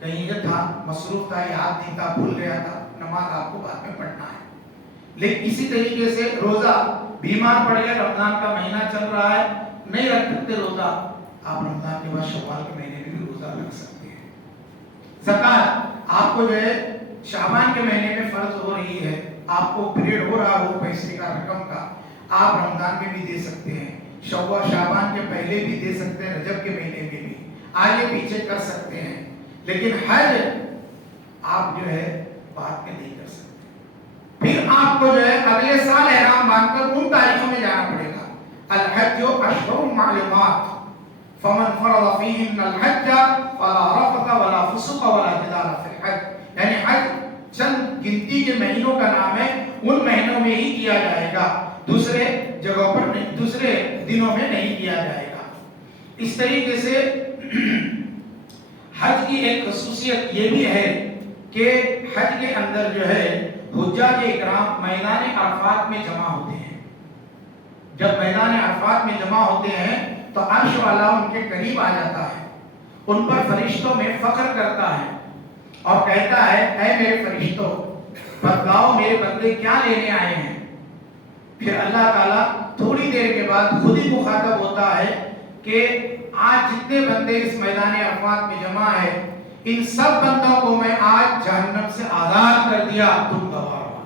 کہیں یہ تھا, مصروف تھا, یاد نہیں تھا, بھول گیا تھا, نماز آپ کو بعد میں پڑھنا ہے. لیکن اسی طریقے سے روزہ, بیمار پڑ گیا, رمضان کا مہینہ چل رہا ہے, نہیں رکھ سکتے روزہ, آپ رمضان کے بعد شوال کے مہینے میں بھی روزہ رکھ سکتے ہیں. زکات آپ کو جو ہے شعبان کے مہینے میں فرض ہو رہی ہے, آپ کو پیریڈ ہو رہا ہو پیسے کا, رقم کا, آپ رمضان میں بھی دے سکتے ہیں, شعبان کے پہلے بھی دے سکتے ہیں, رجب کے مہینے میں بھی, آگے پیچھے کر سکتے ہیں. لیکن حج آپ جو ہے بعد میں نہیں کر سکتے. پھر آپ کو جو ہے اگلے سال احرام باندھ کر ان تاریخوں میں جانا پڑے گا. الحج اشہر معلومات فمن فرض فیہن الحج فلا رفث ولا فسوق ولا جدال فی الحج. یعنی حج چند گنتی کے مہینوں کا نام ہے, ان مہینوں میں ہی کیا جائے گا, دوسرے جگہوں پر نہیں, دوسرے دنوں میں نہیں کیا جائے گا. اس طریقے سے حج کی ایک خصوصیت یہ بھی ہے کہ حج کے اندر جو ہے حجاج اکرام میدان عرفات میں جمع ہوتے ہیں. جب میدان عرفات میں جمع ہوتے ہیں تو عرش والا ان کے قریب آ جاتا ہے, ان پر فرشتوں میں فخر کرتا ہے اور کہتا ہے اے میرے فرشتوں بتلاؤ میرے بندے کیا لینے آئے ہیں. پھر اللہ تعالیٰ تھوڑی دیر کے بعد خود ہی مخاطب ہوتا ہے کہ آج جتنے بندے اس میدان عرفات میں جمع ہے ان سب بندوں کو میں آج جہنم سے آزاد کر دیا, تم گواہ ہو.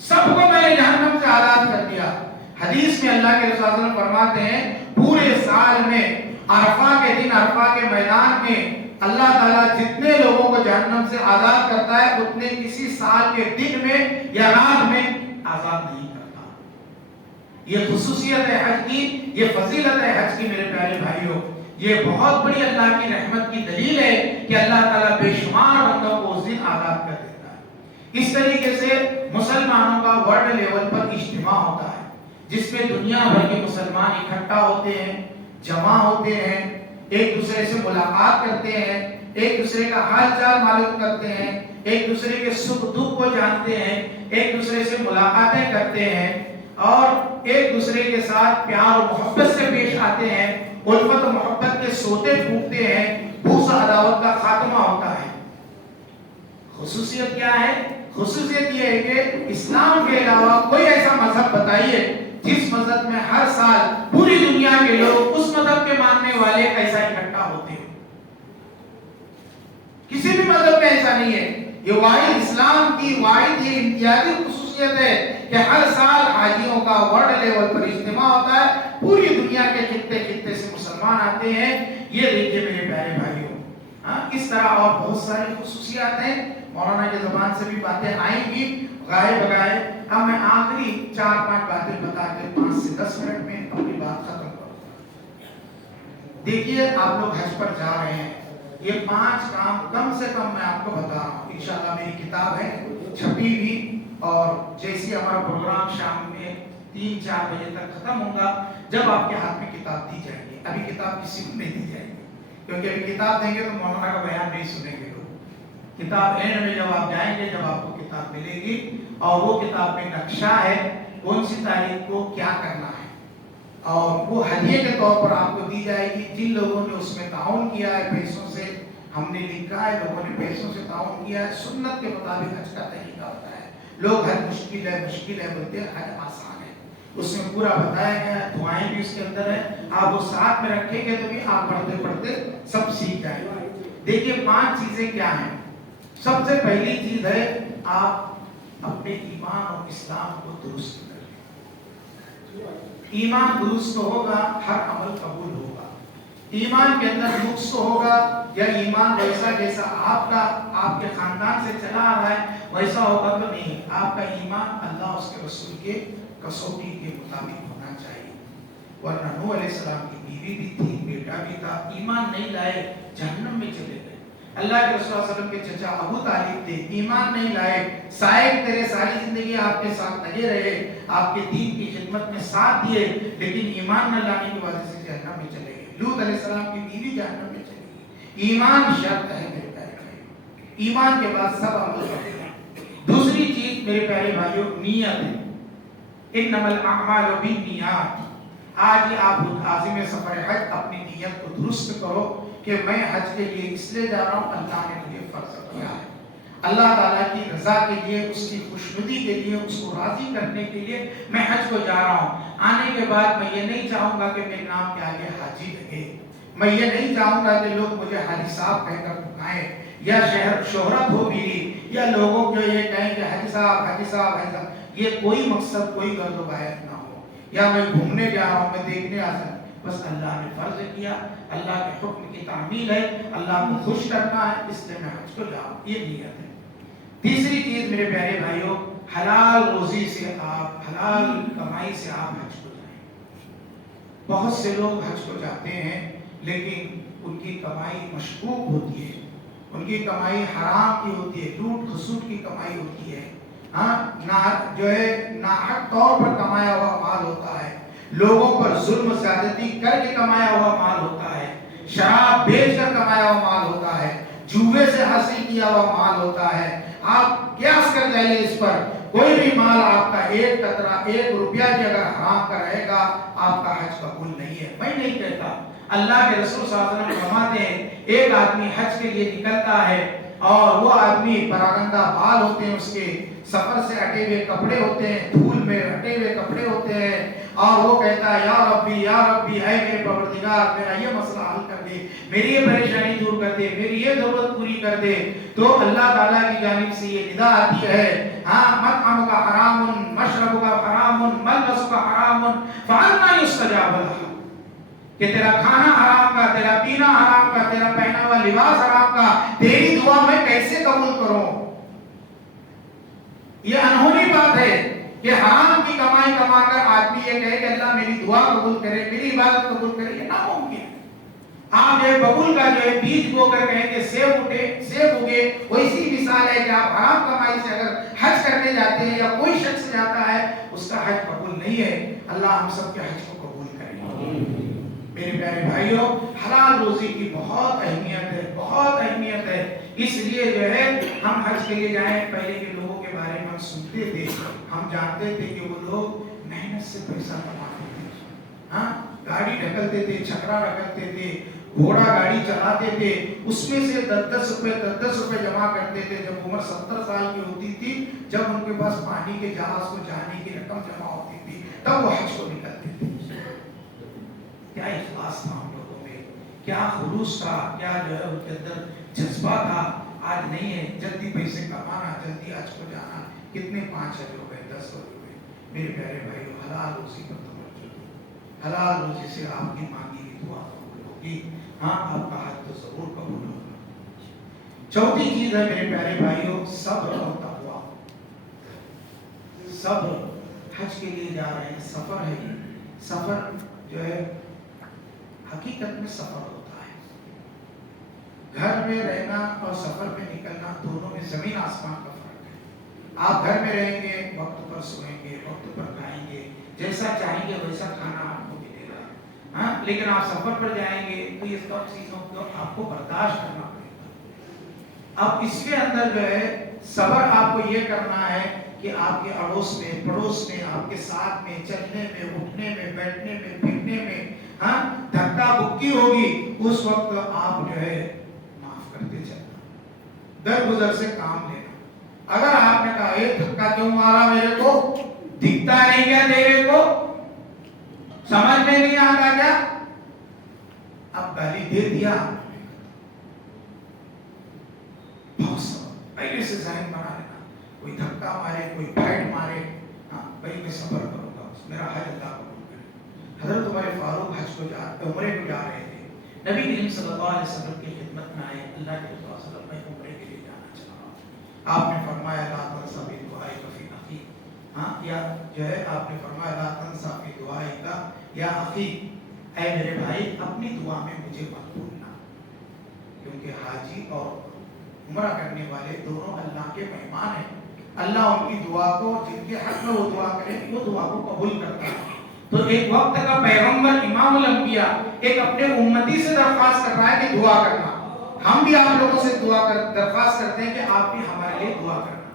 سب کو میں نے جہنم سے آزاد کر دیا. حدیث میں اللہ کے رسول صلی اللہ علیہ وسلم فرماتے ہیں پورے سال میں عرفہ کے دن عرفہ کے میدان میں اللہ تعالیٰ جتنے لوگوں کو جہنم سے آزاد کرتا ہے اتنے کسی سال کے دن میں یا رات میں آزاد نہیں کرتا. یہ خصوصیت ہے حج کی, یہ فضیلت ہے حج کی میرے پیارے بھائیوں. یہ بہت بڑی اللہ کی رحمت کی دلیل ہے کہ اللہ تعالیٰ بے شمار بندوں کو اس دن آزاد کر دیتا ہے. اس طریقے سے مسلمانوں کا ورلڈ لیول پر اجتماع ہوتا ہے جس میں دنیا بھر کے مسلمان اکٹھا ہوتے ہیں, جمع ہوتے ہیں, ایک دوسرے سے ملاقات کرتے ہیں, ایک دوسرے کا حال چال معلوم کرتے ہیں, ایک دوسرے کے سکھ دکھ کو جانتے ہیں, ایک دوسرے سے ملاقاتیں کرتے ہیں اور ایک دوسرے کے ساتھ پیار و محبت سے پیش آتے ہیں, الفت و محبت کے سوتے پھوٹتے ہیں, بھوس عداوت کا خاتمہ خصوصیت کیا ہے؟ خصوصیت یہ ہے کہ اسلام کے علاوہ کوئی ایسا مذہب بتائیے جس مذہب میں ہر سال پوری دنیا کے لوگ اس مذہب کے ماننے والے ایسا اکٹھا ہوتے ہیں. کسی بھی مذہب میں ایسا نہیں ہے. یہ واحد اسلام کی واحد یہ امتیازی خصوصیت ہے کہ ہر سال حاجیوں کا ورلڈ لیول پر اجتماع ہوتا ہے. پوری دنیا کے خطے خطے سے مسلمان آتے ہیں. یہ دیکھیے میرے پیارے بھائیوں، اس طرح اور بہت ساری خصوصیات ہیں. مولانا کی زبان سے بھی باتیں آئیں گی غائب بغائے. اب میں آخری 4-5 باتیں بتا کے 5 سے 10 منٹ میں اپنی بات ختم کروں. دیکھیے آپ لوگ حج پر جا رہے ہیں، یہ 5 کام کم سے کم میں آپ کو بتا رہا ہوں. انشاءاللہ میری کتاب ہے چھپی بھی، اور جیسی ہمارا پروگرام شام میں 3-4 بجے تک ختم ہوگا جب آپ کے ہاتھ میں کتاب دی جائے گی. ابھی کتاب کسی کو نہیں دی جائے گی، کیونکہ ابھی کتاب دیں گے تو مولانا کا بیان نہیں سنیں گے لوگ. کتاب اینڈ میں جب آپ جائیں گے، جب آپ کو کتاب ملے گی اور وہ کتاب میں نقشہ ہے کون سی تاریخ کو کیا کرنا ہے، اور وہ ہدیے کے طور پر آپ کو دی جائے گی. جن لوگوں نے اس میں تعاون کیا ہے پیسوں سے، ہم نے لکھا ہے لوگوں نے پیسوں سے تعاون کیا ہے. سنت کے مطابق حج کا طریقہ ہوتا ہے. لوگ حج مشکل ہے بولتے ہیں، حج آسان ہے. اس میں پورا بتایا گیا ہے، دعائیں بھی اس کے اندر ہے. آپ وہ ساتھ میں رکھیں گے تو بھی آپ پڑھتے پڑھتے سب سیکھ جائیں گے. دیکھیے 5 چیزیں کیا ہیں. سب سے پہلی چیز ہے آپ اپنے ایمان اور اسلام کو درست کریں. ایمان درست ہوگا ہر عمل قبول ہوگا. ایمان کے اندر نقص ہوگا یا ایمان ویسا جیسا آپ کے خاندان سے چلا آ رہا ہے ویسا ہوگا تو نہیں. آپ کا ایمان اللہ اس کے رسول کے کسوٹی کے مطابق ہونا چاہیے. ورنہ نوح علیہ السلام کی بیوی بھی تھی، بیٹا بھی تھا، ایمان نہیں لائے جہنم میں چلے گئے. اللہ کے رسول صلی اللہ علیہ وسلم کے چچا ابو طالب تھے، ایمان نہیں لائے. صاحب تیرے ساری زندگی آپ کے ساتھ لگے رہے، آپ کے دین کی خدمت میں ساتھ دیے، لیکن ایمان نہ لانے کی وجہ سے جہنم میں چلے گئے. لوط علیہ السلام کی بیوی جہنم میں چلی گئی. ایمان شرط ہے میرے پیارے بھائیوں. ایمان کے بعد سب عمل کرتے ہیں. دوسری چیز میرے پیارے بھائیوں نیت ہے. انما الاعمال بالنیات. آج آپ عازم سفر حج اپنی نیت کو درست کرو کہ میں حج کے لیے اس لیے جا رہا ہوں، اللہ نے مجھے فرض کیا ہے. اللہ تعالیٰ کی رضا کے لیے، اس کی خوشنودی کے لیے، اس کو راضی کرنے کے لیے میں حج کو جا رہا ہوں. آنے کے بعد میں یہ نہیں چاہوں گا کہ میرے نام کے آگے حاجی لگے. میں یہ نہیں چاہوں گا کہ لوگ مجھے حاجی صاحب کہہ کر پکائیں، یا شہرت ہو میری، یا لوگوں کو یہ کہیں کہ حاجی صاحب حاجی صاحب حاجی صاحب. یہ کوئی مقصد، کوئی غرض و غایت نہ ہو. یا میں گھومنے جا رہا ہوں، میں دیکھنے آ سکتا. بس اللہ نے فرض کیا، اللہ کے حکم کی تعمیل ہے، اللہ کو خوش کرنا ہے، اس لیے میں حج کو جاؤں. یہ نیت ہے. تیسری چیز میرے پیارے بھائیوں، حلال روزی سے آپ، حلال کمائی سے آپ حج کو جائیں. بہت سے لوگ حج کو جاتے ہیں لیکن ان کی کمائی مشکوک ہوتی ہے، ان کی کمائی حرام کی ہوتی ہے، لوٹ خسوٹ کی کمائی ہوتی ہے. جو ہے ناحق طور پر کمایا ہوا مال ہوتا ہے، لوگوں پر ظلم زیادتی کر کے کمایا ہوا مال ہوتا ہے، شراب بیچ کر کمایا ہوا مال ہوتا ہے، جوے سے حاصل کیا ہوا مال ہوتا ہے. آپ قیاس کر جائیے اس پر. کوئی بھی مال آپ کا 1 قطرہ 1 روپیہ بھی اگر حرام کا رہے گا آپ کا حج قبول نہیں ہے. میں نہیں کہتا، اللہ کے رسول صلی اللہ علیہ وسلم فرماتے ہیں ایک آدمی حج کے لیے نکلتا ہے اور وہ آدمی پراگندہ بال ہوتے ہیں، اس کے سفر سے ہٹے ہوئے کپڑے ہوتے ہیں، دھول میں ہٹے ہوئے کپڑے ہوتے ہیں، اور وہ کہتا ہے یا ربی اے میرے پروردگار میرا یہ مسئلہ حل کر دے، میری یہ پریشانی دور کر دے، میری یہ ضرورت پوری کر دے. تو اللہ تعالیٰ کی جانب سے یہ ندا آتی ہے مطعم کا حرام، مشرب کا حرام، ملبس کا حرام، فانا یستجاب لہ. کہ تیرا کھانا حرام کا، تیرا پینا حرام کا، تیرا پہنا ہوا لباس حرام کا، تیری دعا میں کیسے قبول کروں؟ یہ انہونی بات ہے کہ حرام کی کمائی کما کر آدمی یہ کہے کہ اللہ میری دعا قبول کرے، میری عبادت قبول کرے. یہ ناممکن ہے. آپ جو ببول کا جو ہے بیج بو کر کہیں کہ سیب اگے، ویسی مثال ہے کہ آپ حرام کمائی سے اگر حج کرنے جاتے ہیں یا کوئی شخص جاتا ہے اس کا حج قبول نہیں ہے. اللہ ہم سب کے حج کو قبول کرے. میرے پیارے بھائیوں، حلال روزی کی بہت اہمیت ہے، بہت اہمیت ہے. اس لیے جو ہے ہم حج کے لیے جائیں. پہلے کے لوگوں کے بارے میں ہم سنتے تھے، ہم جانتے تھے کہ وہ لوگ محنت سے پیسہ کماتے تھے، گاڑی ڈھکلتے تھے، چھکرا رکھتے تھے، گھوڑا گاڑی چلاتے تھے، اس میں سے 10 روپے جمع کرتے تھے. جب عمر 70 سال کی ہوتی تھی، جب ان کے پاس پانی کے جہاز کو جانے کی رقم جمع ہوتی تھی، تب وہ حج کو نکلتے تھے. کیا اخلاص تھا ہم لوگوں میں، کیا خلوص تھا، کیا جو ہے ان کے اندر جذبہ تھا. آج نہیں ہے، جلدی پیسے کمانا، جلدی حج کو جانا. کتنے 5 حج ہو گئے، 10 ہو گئے. میرے پیارے بھائیو، حلال روزی پر توجہ دو. حلال روزی سے آپ کی مانگی ہوئی دعا قبول ہوگی. ہاں، آپ کا حج تو ضرور قبول ہوگا. چوتھی چیز ہے میرے پیارے بھائیو، صبر اور تقویٰ. صبر، حج کے لیے جا رہے ہیں، سفر ہے. یہ سفر جو ہے حقیقت میں سفر ہوتا ہے. گھر میں رہنا اور سفر میں نکلنا، دونوں میں زمین آسمان کا فرق ہے. آپ گھر میں رہیں گے، وقت پر سوئیں گے، وقت پر کھائیں گے، جیسا چاہیں گے ویسا کھانا آپ کو ملے گا. ہاں، لیکن آپ سفر پر جائیں گے تو یہ سب چیزوں کو آپ کو برداشت کرنا پڑے گا. اب اس کے اندر جو ہے صبر آپ کو یہ کرنا ہے کہ آپ کے اڑوس میں، پڑوس میں، آپ کے ساتھ میں، چلنے میں، اٹھنے میں، بیٹھنے میں، پھرنے میں، ہاں، دھکا بکی ہوگی، اس وقت آپ جو ہے معاف کرتے چلنا، درگزر سے کام لینا. اگر آپ نے کہا ایک دھکا کیوں مارا میرے کو، دکھتا نہیں کیا تیرے کو، سمجھ میں نہیں آتا کیا، اب گالی دے دیا، بہت سب پہلے سے ذہن بنا لینا. کوئی دھکا مارے، کوئی پھیٹ مارے، ہاں بھائی میں صبر کروں گا، میرا حج اللہ قبول کرے. حضرت عمر فاروق حج کو عمرے کو جا رہے تھے. نبی کریم صلی اللہ علیہ وسلم کی خدمت میں آئے. اللہ کے رسول صلی اللہ علیہ وسلم، میں عمرے کے لیے جانا چاہ رہا ہوں. آپ نے فرمایا لا تنسا فی دعائک فی اخی. ہاں، یا جو ہے آپ نے فرمایا لا تنسا فی دعائک یا اخی، اے میرے بھائی اپنی دعا میں مجھے مت بھولنا. کیونکہ حاجی اور عمرہ کرنے والے دونوں اللہ کے مہمان ہیں. اللہ ان کی دعا کو، جن کے حق میں وہ دعا کرے، وہ دعا کو قبول کرتا ہے. تو ایک وقت کا پیغمبر امام الانبیاء ایک اپنے امتی سے درخواست کر رہا ہے کہ دعا کرنا. ہم بھی آپ لوگوں سے درخواست کرتے ہیں کہ آپ بھی ہمارے لیے دعا کرنا.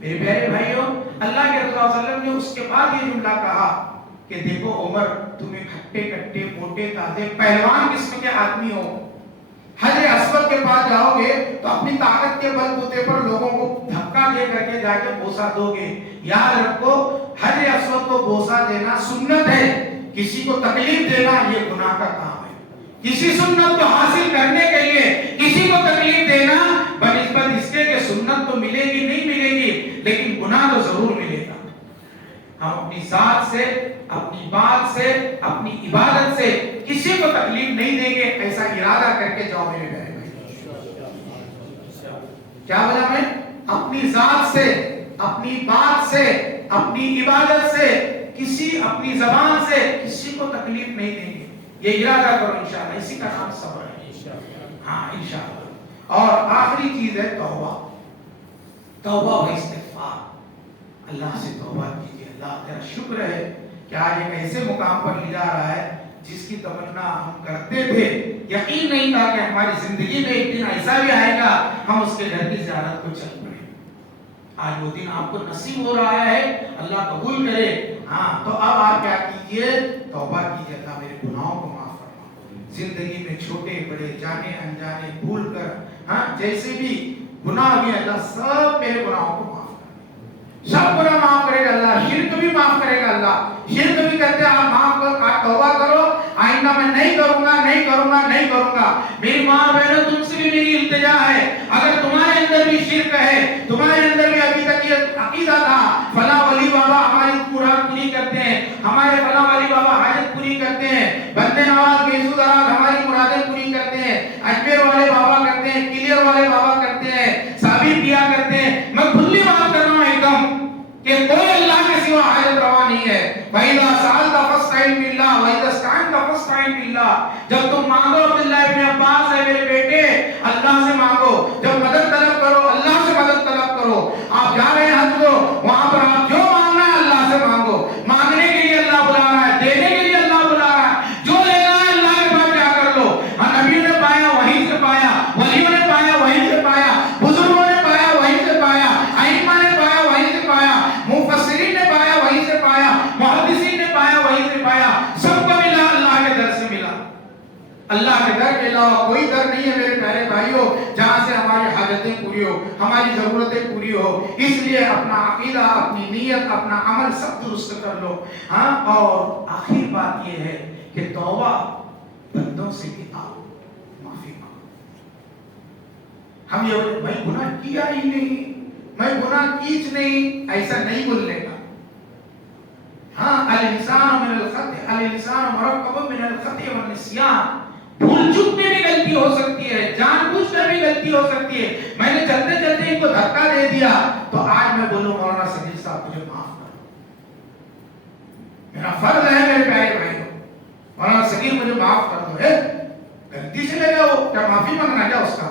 میرے پیارے بھائیوں، اللہ کے رسول صلی اللہ علیہ وسلم نے اس کے بعد یہ جملہ کہا کہ دیکھو عمر، تمہیں کھٹے کٹے، موٹے تازے، پہلوان قسم کے آدمی ہو، حجر اسود کے پاس جاؤ گے تو اپنی طاقت کے بل بوتے پر لوگوں کو دھکا دے کر کے جا کے بوسہ دو گے. یاد رکھو، حجر اسود کو بوسہ دینا سنت ہے، کسی کو تکلیف دینا یہ گناہ کا کام ہے. کسی سنت کو حاصل کرنے کے لیے کسی کو تکلیف دینا بنسبت اس کے کہ سنت تو ملے گی نہیں ملے گی، لیکن گناہ تو ضرور ملے گا. ہم اپنی ذات سے، اپنی بات سے، اپنی عبادت سے کسی کو تکلیف نہیں دیں گے، ایسا ارادہ کر کے جاؤ میرے بھائی. کیا بولا میں؟ اپنی ذات سے، اپنی بات سے، اپنی عبادت سے، اپنی زبان سے کسی کو تکلیف نہیں دیں گے. یہ ارادہ کرو انشاءاللہ. اسی کا نام صبر ہے. ہاں انشاءاللہ. اور آخری چیز ہے توبہ. توبہ و استغفار. اللہ سے توبہ کیجیے. اللہ تیرا شکر ہے کہ آج ایک ایسے مقام پر لے جا رہا ہے جس کی تمنا ہم کرتے تھے. یقین نہیں تھا کہ ہماری زندگی میں ایک دن ایسا بھی آئے گا ہم اس کے گھر کی زیارت کو چل پڑے. آج وہ دن آپ کو نصیب ہو رہا ہے، اللہ قبول کرے. ہاں، تو اب آپ کیا کیجئے؟ توبہ کیجئے. اللہ میرے گناہوں کو معاف فرما. زندگی میں چھوٹے بڑے، جانے انجانے، بھول کر، ہاں جیسے بھی گناہ ہوئے، اللہ سب میرے گناہوں کو معاف کرے. سب گناہ معاف کرے گا اللہ. شرک بھی معاف کرے گا اللہ. شرک بھی کرتے آپ معاف کر، آپ توبہ کرو، آئندہ میں نہیں کروں گا، نہیں کروں گا، نہیں کروں گا. میری ماں بہنوں، تم سے بھی میری التجا ہے، اگر تمہارے اندر بھی شرک ہے، تمہارے اندر بھی ابھی تک یہ عقیدہ تھا فلاں ولی بابا ہماری مراد پوری کرتے ہیں، ہمارے فلاں ولی بابا حاجت پوری کرتے ہیں، بندے نواز گیسو دراز ہماری مرادیں پوری کرتے ہیں، اجمیر والے بابا کرتے ہیں، کلیئر والے بابا کرتے ہیں، ثابت کیا کرتے ہیں. میں کھلی بات کر رہا ہوں ایک دم کہ کوئی اللہ کے سوا حاجت روا نہیں ہے. وَإِذَا سَأَلْتَ فَاسْتَعِنْ بِاللَّهِ وَإِذَا اسْتَعَنْتَ فَاسْتَعِنْ بِاللَّهِ. جب تم مانگو عبداللہ ابن عباس ہے میرے بیٹے، اللہ سے مانگو. جب مدد طلب کرو، اللہ سے مدد طلب کرو. آپ جا رہے ہیں حج کو، وہاں پر آپ جو مانگنا ہے اللہ سے مانگو. مانگنے کے لیے اللہ بلا رہا ہے، دینے کے لیے اللہ بلا رہا ہے. جو لینا ہے اللہ کے پاس جا کر لو. نبیوں نے پایا وہیں سے پایا، ولیوں نے پایا وہیں سے پایا، بزرگوں نے پایا وہیں سے پایا، ائمہ نے پایا وہیں سے پایا، مفسرین نے پایا وہیں سے پایا، محدثین نے پایا وہیں سے پایا. سب کو ملا اللہ کے در سے ملا. اللہ کے در جہاں سے ہماری حاجتیں پوری ہو، ہماری ضرورتیں پوری ہو. اس لیے اپنا عقیدہ، اپنی نیت، اپنا عمل سب درست کر لو. ہاں، اور آخری بات یہ ہے کہ توبہ بندوں سے بھی آؤ، معافی مانگو. ہم یہ میں گناہ کیا ہی نہیں، میں گناہ کیچ نہیں، ایسا نہیں بولنے کا. ہاں، الانسان من الخطئ، الانسان مرکب من الخطئ والنسیان. بھول چوک میں بھی غلطی ہو سکتی ہے، جان بوجھ کر بھی غلطی ہو سکتی ہے. میں نے چلتے چلتے ان کو دھکا دے دیا تو آج میں بولوں مولانا سجید صاحب مجھے معاف کرو. میرا فرض ہے میرے پیارے بھائیوں، مولانا سجید مجھے معاف کر دو. ہے غلطی سے لے گا، وہ کیا معافی مانگنا کیا اس کا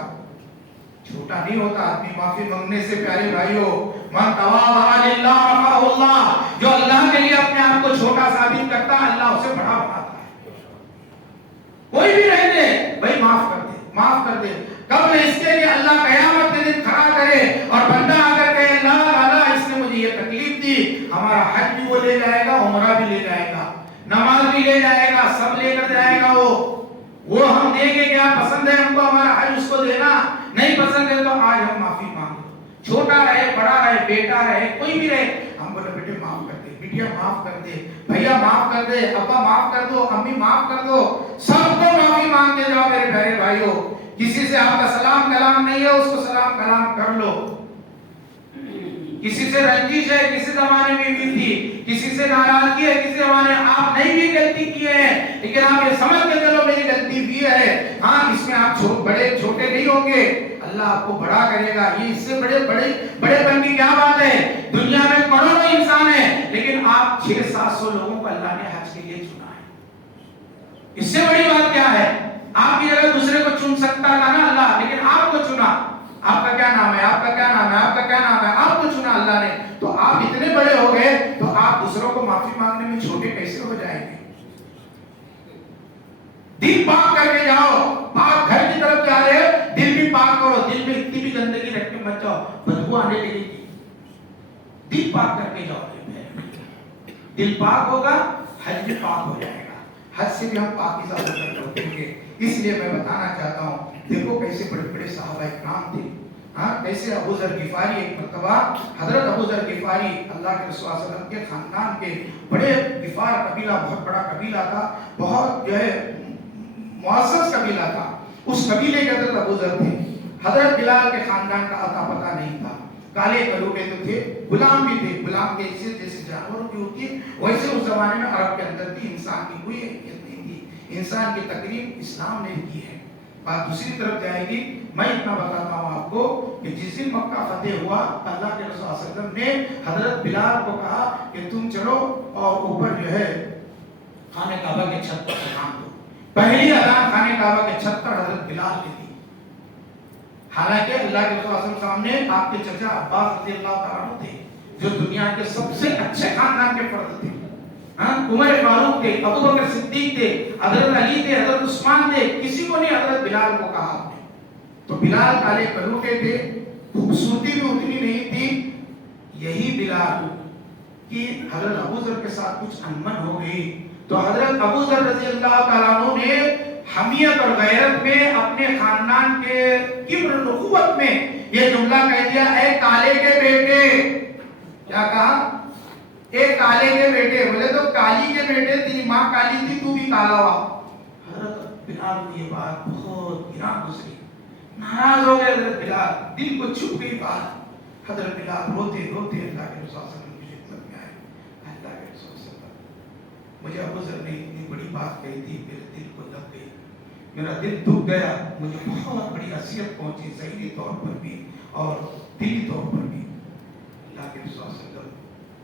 چھوٹا نہیں ہوتا آدمی معافی مانگنے سے. پیارے بھائیوں، من تواضع للہ رفعہ اللہ، جو اللہ کے لیے اپنے آپ کو چھوٹا ثابت کرتا ہے اللہ اسے بڑا بناتا ہے. کوئی بھی رہ دے بھائی معاف کر دے، معاف کر دے. قبل اس کے کہ اللہ قیامت کے دن کھڑا کرے اور بندہ اگر کہے اللہ تعالیٰ اس نے مجھے یہ تکلیف دی، ہمارا حج بھی وہ لے جائے گا، عمرہ بھی لے جائے گا، نماز بھی لے جائے گا، سب لے کر جائے گا. وہ ہم دیں گے. کیا پسند ہے ہم کو ہمارا حج اس کو دینا؟ نہیں پسند ہے تو آج ہم معافی مانگو. چھوٹا رہے، بڑا رہے، بیٹا رہے، کوئی بھی رہے، ہم بولے بیٹے معاف کر دے، بیٹیا معاف کر دے، بھیا معاف کر دے، ابا معاف کر دو، امی معاف کر دو. سب کو معافی مانگتے جاؤ میرے پیارے بھائیوں. کسی سے آپ کا سلام کلام نہیں ہے، اس کو سلام کلام کر لو. کسی سے رنجش ہے، کسی زمانے میں بھی تھی، کسی سے ناراضگی ہے، کسی زمانے آپ نہیں بھی غلطی کیے ہیں، لیکن آپ یہ سمجھ کے چلو میری غلطی بھی ہے. ہاں، اس میں آپ بڑے چھوٹے نہیں ہوں گے، اللہ آپ کو بڑا کرے گا. یہ اس سے بڑے پن کی کیا بات ہے؟ دنیا میں کروڑوں انسان ہیں لیکن آپ 600-700 لوگوں کو اللہ نے حج کے لیے چنا ہے. اس سے بڑی بات کیا ہے؟ آپ کی جگہ دوسرے کو چن سکتا تھا نا اللہ، لیکن آپ کو چنا. آپ کا کیا نام ہے؟ آپ کا کیا نام ہے؟ آپ کا کیا نام ہے؟ آپ کو چنا اللہ نے. تو آپ اتنے بڑے ہو گئے تو آپ دوسروں کو معافی مانگنے میں چھوٹے کیسے ہو جائیں گے؟ دل پاک کر کے جاؤ. پاک گھر کی طرف جا رہے ہو، دل بھی پاک کرو. دل میں اتنی بھی گندگی رکھ کے مت جاؤ، بدبو آنے لگے گی. دل پاک کر کے جاؤ. دل پاک ہوگا، حج بھی پاک ہو جائے گا. حج سے بھی ہم پاکیزہ ہو کر لوٹیں گے. اس لیے میں بتانا چاہتا ہوں، دیکھو کیسے بڑے بڑے صحابہ کرام تھے. ہاں، کیسے ابو ذر غفاری ایک مرتبہ حضرت ابو ذر غفاری اللہ کے رسول صلی اللہ علیہ وسلم کے خاندان کے بڑے، غفار قبیلہ بہت بڑا قبیلہ تھا، بہت جو ہے معزز قبیلہ تھا. اس قبیلے کے حضرت ابو ذر تھے. حضرت بلال کے خاندان کا اتا پتہ نہیں تھا. کالے کلوٹے تو تھے، غلام بھی تھے. غلام کے حیثیت جیسے جانوروں کی ہوتی ہے ویسے اس زمانے میں عرب کے اندر تھی. انسان کی کوئی حیثیت نہیں تھی. انسان کی تقریب اسلام نے کی ہے. بات دوسری طرف جائے گی. میں اتنا بتاتا ہوں آپ کو کہ جس دن مکہ فتح ہوا، اللہ کے رسول صلی اللہ علیہ وسلم نے حضرت بلال کو کہا کہ تم چلو اور اوپر جو ہے خانہ کعبہ کے چھت پر اذان دو. پہلی اذان خانہ کعبہ کے چھت پر حضرت بلال نے دی. حالانکہ اللہ کے رسول صلی اللہ علیہ وسلم سامنے آپ کے چچا عباس رضی اللہ تعالیٰ عنہ تھے، جو دنیا کے سب سے اچھے خاندان کے فرد تھے. عمر فاروق تھے، ابو بکر صدیق تھے، حضرت علی تھے، حضرت عثمان تھے. کسی کو نہیں حضرت بلال کو کہا آپ نے. تو بلال کالے کلوٹے تھے، خوبصورتی بھی اتنی نہیں تھی. یہی بلال کی حضرت ابو ذر کے ساتھ کچھ انمن ہو گئی تو حضرت ابو ذر رضی اللہ تعالیٰ عنہ نے حمیت اور غیرت میں اپنے خاندان کے کبر نخوت میں یہ جملہ کہہ دیا، اے کالے کے بیٹے. کیا کہا؟ اے کالے کے بیٹے. بولے تو کالی کے بیٹے، تیری ماں کالی تھی، تو بھی کالا ہوا. حضرت بلال کو یہ بات بہت گراں گزری، ناراض ہو گئے. حضرت بلال دل کو چھپ گئی بات. حضرت بلال روتے روتے اللہ کے رسول صلی اللہ علیہ وسلم کی خدمت میں آئے. اللہ کے رسول صلی اللہ علیہ وسلم، مجھے ابو ذر نے اتنی بڑی بات کہی تھی، میرے دل کو لگ گئی، میرا دل دکھ گیا. مجھے بہت بڑی اذیت پہنچی، ذہنی طور پر بھی اور دلی طور پر بھی. اللہ کے رسول صلی اللہ علیہ وسلم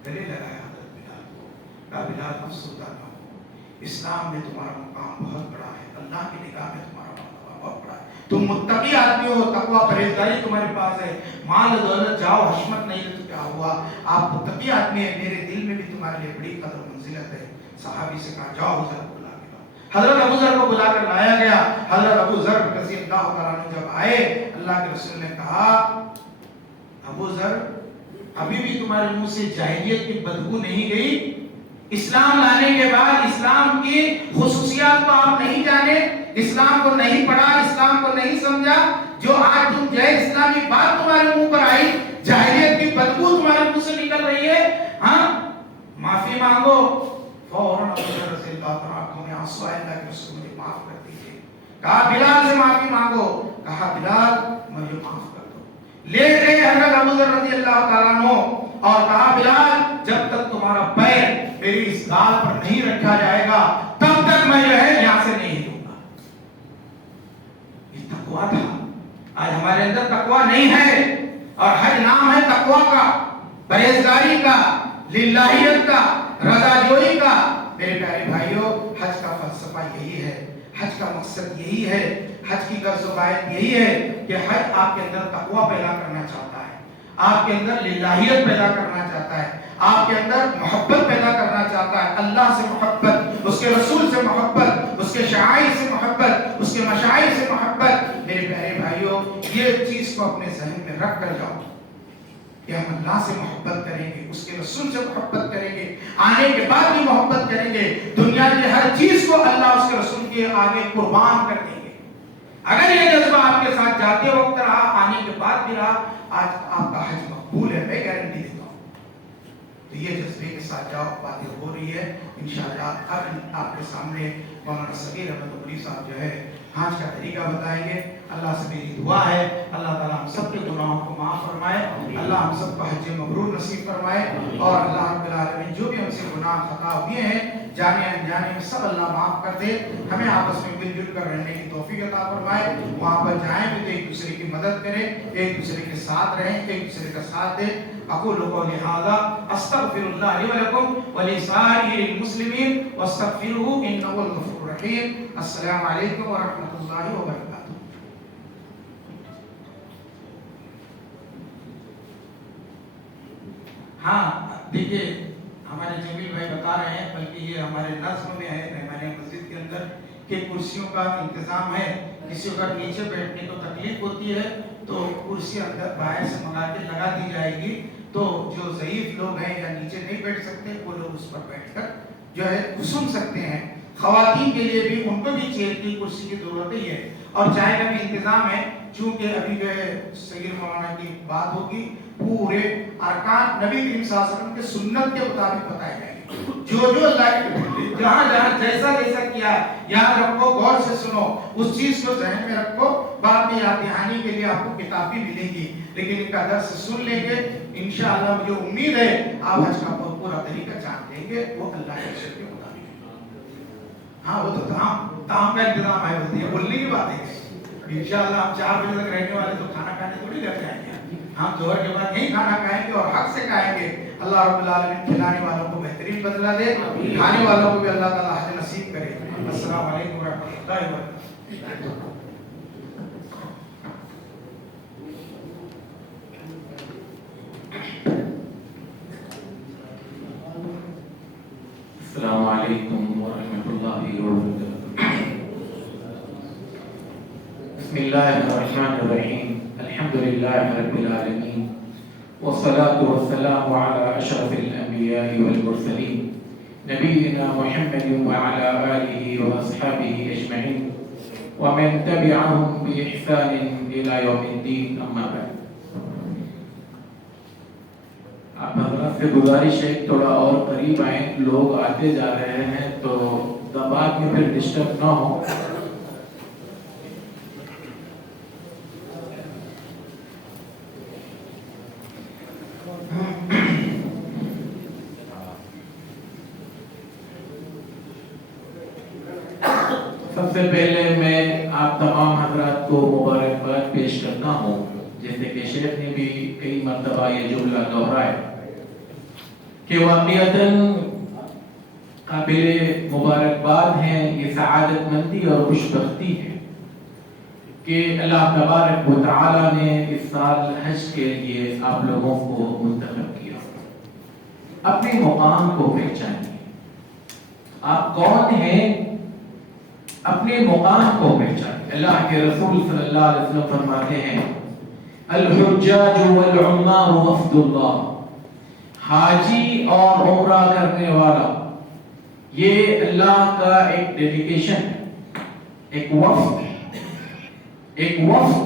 گلے لگایا حضرت بلال کو، کہا بلال افسردہ نہ ہو، اسلام میں تمہارا مقام بہت بڑا ہے، اللہ کی نگاہ میں تمہارا مقام بہت بڑا ہے. تم متقی آدمی ہو، تقوی پرہیزگاری تمہارے پاس ہے. مال دولت جاؤ، حشمت نہیں ہے تو کیا ہوا؟ آپ متقی آدمی ہیں، میرے دل میں بھی تمہارے لیے بڑی قدر منزلت ہے. صحابی سے کہا جاؤ حضرت کو بلا کے لاؤ. حضرت ابو ذر کو بلا کر لایا گیا. حضرت ابو ذر رضی اللہ تعالیٰ عنہ جب آئے، اللہ کے رسول نے کہا ابو ذر ابھی بھی تمہارے منہ سے جاہلیت کی بدبو نہیں گئی؟ اسلام لانے کے بعد اسلام کی خصوصیات کو آپ نہیں جانے، اسلام کو نہیں پڑھا، اسلام کو نہیں سمجھا، جو آج تم جے اسلامی بات تمہارے منہ پر آئی، جاہلیت کی بدبو تمہارے منہ سے نکل رہی ہے، ہاں معافی مانگو، فوراً ابو ذر رضی اللہ عنہ آنکھوں میں آنسو آئے، اللہ کے رسول مجھے معاف کر دیجیے. کہا بلال سے معافی مانگو، کہا بلال مجھے معاف کر دو. لے گئے حضرت ابو ذر رضی اللہ تعالیٰ عنہ اور کہا بلال جب تک تمہارا پیر میری اس گال پر نہیں رکھا جائے گا تب تک میں جو ہے یہاں سے نہیں دوں گا. یہ تقویٰ تھا. آج ہمارے اندر تقویٰ نہیں ہے، اور حج نام ہے تقویٰ کا، پرہیزگاری کا، للہیت کا، رضا جوئی کا. میرے پیارے بھائیوں، حج کا فلسفہ یہی ہے، حج کا مقصد یہی ہے، حج کی غرض و غایت یہی ہے کہ حج آپ کے اندر تقویٰ پیدا کرنا چاہتا ہے، آپ کے اندر للہیت پیدا کرنا چاہتا ہے، آپ کے اندر محبت پیدا کرنا چاہتا ہے، اللہ سے محبت، اس کے رسول سے محبت، اس کے شعائر سے محبت، اس کے مشاعر سے محبت. میرے پیارے بھائیوں، یہ چیز کو اپنے ذہن میں رکھ کر جاؤ کہ ہم اللہ سے محبت کریں گے، اس کے رسول سے محبت کریں گے، آنے کے بعد بھی محبت کریں گے، دنیا کی ہر چیز کو اللہ اس کے رسول کے آگے قربان کر دیں گے. اگر یہ جذبہ آپ کے ساتھ جاتے وقت رہا، آنے کے بعد بھی رہا، آج آپ کا حج مقبول ہے، میں گارنٹی دیتا ہوں. تو یہ جذبے کے ساتھ جاؤ، باتیں ہو رہی ہے انشاءاللہ. اب آپ کے سامنے مولانا صغیر احمد عمری صاحب جو ہے حج کا طریقہ بتائیں گے. اللہ سے میری دعا ہے اللہ تعالیٰ ہم سب کے گناہوں کو معاف فرمائے، اللہ ہم سب کو حج مبرور نصیب فرمائے، اور اللہ رب العالمین جو بھی ہم سے گناہ خطا ہوئے ہیں جانے انجانے میں سب اللہ معاف کر دے. ہمیں آپس میں مل جل کر رہنے کی توفیق عطا فرمائے. وہاں پر جائیں بھی تو ایک دوسرے کی مدد کریں، ایک دوسرے کے ساتھ رہیں، ایک دوسرے کا ساتھ دیں. اقول قولی ھذا استغفر اللہ لی ولکم ولسائر المسلمین واستغفروہ انہ هو الغفور الرحیم. السلام علیکم ورحمۃ اللہ وبرکاتہ. ہاں دیکھیے ہمارے جمیل بھائی بتا رہے ہیں، بلکہ یہ ہمارے نظم میں ہے مہمان مسجد کے اندر کہ کرسیوں کا انتظام ہے. کسی کو اگر نیچے بیٹھنے کو تکلیف ہوتی ہے تو کرسی اندر باہر سے منگا کے لگا دی جائے گی، تو جو ضعیف لوگ ہیں یا نیچے نہیں بیٹھ سکتے وہ لوگ اس پر بیٹھ کر جو ہے سن سکتے ہیں. خواتین کے لیے بھی ان کو بھی چیئر کی کرسی کی ضرورت ہی ہے، اور چائے کا بھی انتظام ہے. چونکہ ابھی جو ہے سید مولانا کی بات ہوگی، پورے ارکان نبی کریم صلی اللہ علیہ وسلم کے سنت کے مطابق بتائے جائیں گے. جو اللہ کے جہاں جہاں جیسا جیسا کیا یاد رکھو، غور سے سنو، اس چیز کو ذہن میں رکھو. بعد میں یاد دہانی کے لیے آپ کو کتاب بھی ملے گی، لیکن ان کا درس سن لیں گے انشاءاللہ. مجھے امید ہے آپ حج کا پورا طریقہ جان لیں گے، وہ اللہ کے شکر کے مطابق. ہاں وہ تو تام کا انتظام ہے، ہوتی ہے بولنے کی بات ہے. انشاءاللہ ہم 4 بجے تک رہنے والے تو کھانا کھانے تھوڑی گھر جائیں گے، ہم ظہر کے بعد یہیں کھانا کھائیں گے اور حق سے کھائیں گے. اللہ رب العالمین کھلانے والوں کو بہترین بدلہ دے، کھانے والوں کو بھی اللہ تعالیٰ حج نصیب کرے. السلام علیکم ورحمۃ اللہ وبرکاتہ. السلام علیکم ورحمۃ اللہ وبرکاتہ. بسم اللہ الرحمن الرحیم. الحمد للہ رب العالمین والصلاة والسلام على اشرف الانبیاء والمرسلین نبینا محمد وعلى آلہ واصحابہ اجمعین ومن تبعهم بإحسان الى یوم الدین. اما بعد، آپ حضرات سے گزارش ہے تھوڑا اور قریب آئیں، لوگ آتے جا رہے ہیں تو بعد میں پھر ڈسٹرب نہ ہو. سب سے پہلے میں آپ تمام حضرات کو مبارکباد پیش کرتا ہوں، جیسے کہ شیخ نے بھی کئی مرتبہ یہ جملہ دہرایا کہ واقعتاً قابل مبارکباد ہیں، یہ سعادت مندی اور خوشبختی ہے کہ اللہ تبارک و تعالی نے اس سال حج کے لیے آپ لوگوں کو منتخب کیا. اپنے مقام کو پہچانیے، آپ کون ہیں، اپنے مقام کو پہچانیے. اللہ کے رسول صلی اللہ علیہ وسلم فرماتے ہیں الحجاج والعمار وفد اللہ. حاجی اور عمرہ کرنے والا یہ اللہ کا ایک ڈیلیگیشن ہے، ایک وفد ہے، ایک وفد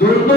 2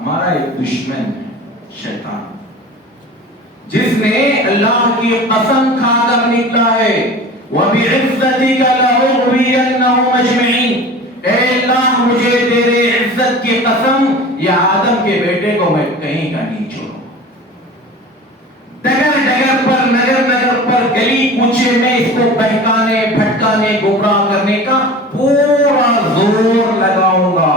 ہمارا ایک دشمن ہے شیطان، جس نے اللہ کی قسم کھا کر نکلا ہے وَبِعِزَّتِكَ لَأُغْوِيَنَّهُمْ أَجْمَعِينَ، اے اللہ مجھے تیرے عزت کی قسم یہ آدم کے بیٹے کو میں کہیں کا نہیں چھوڑوں، ڈگر ڈگر پر نگر نگر پر گلی کوچے میں اس کو بہکانے بھٹکانے گمراہ کرنے کا پورا زور لگاؤں گا۔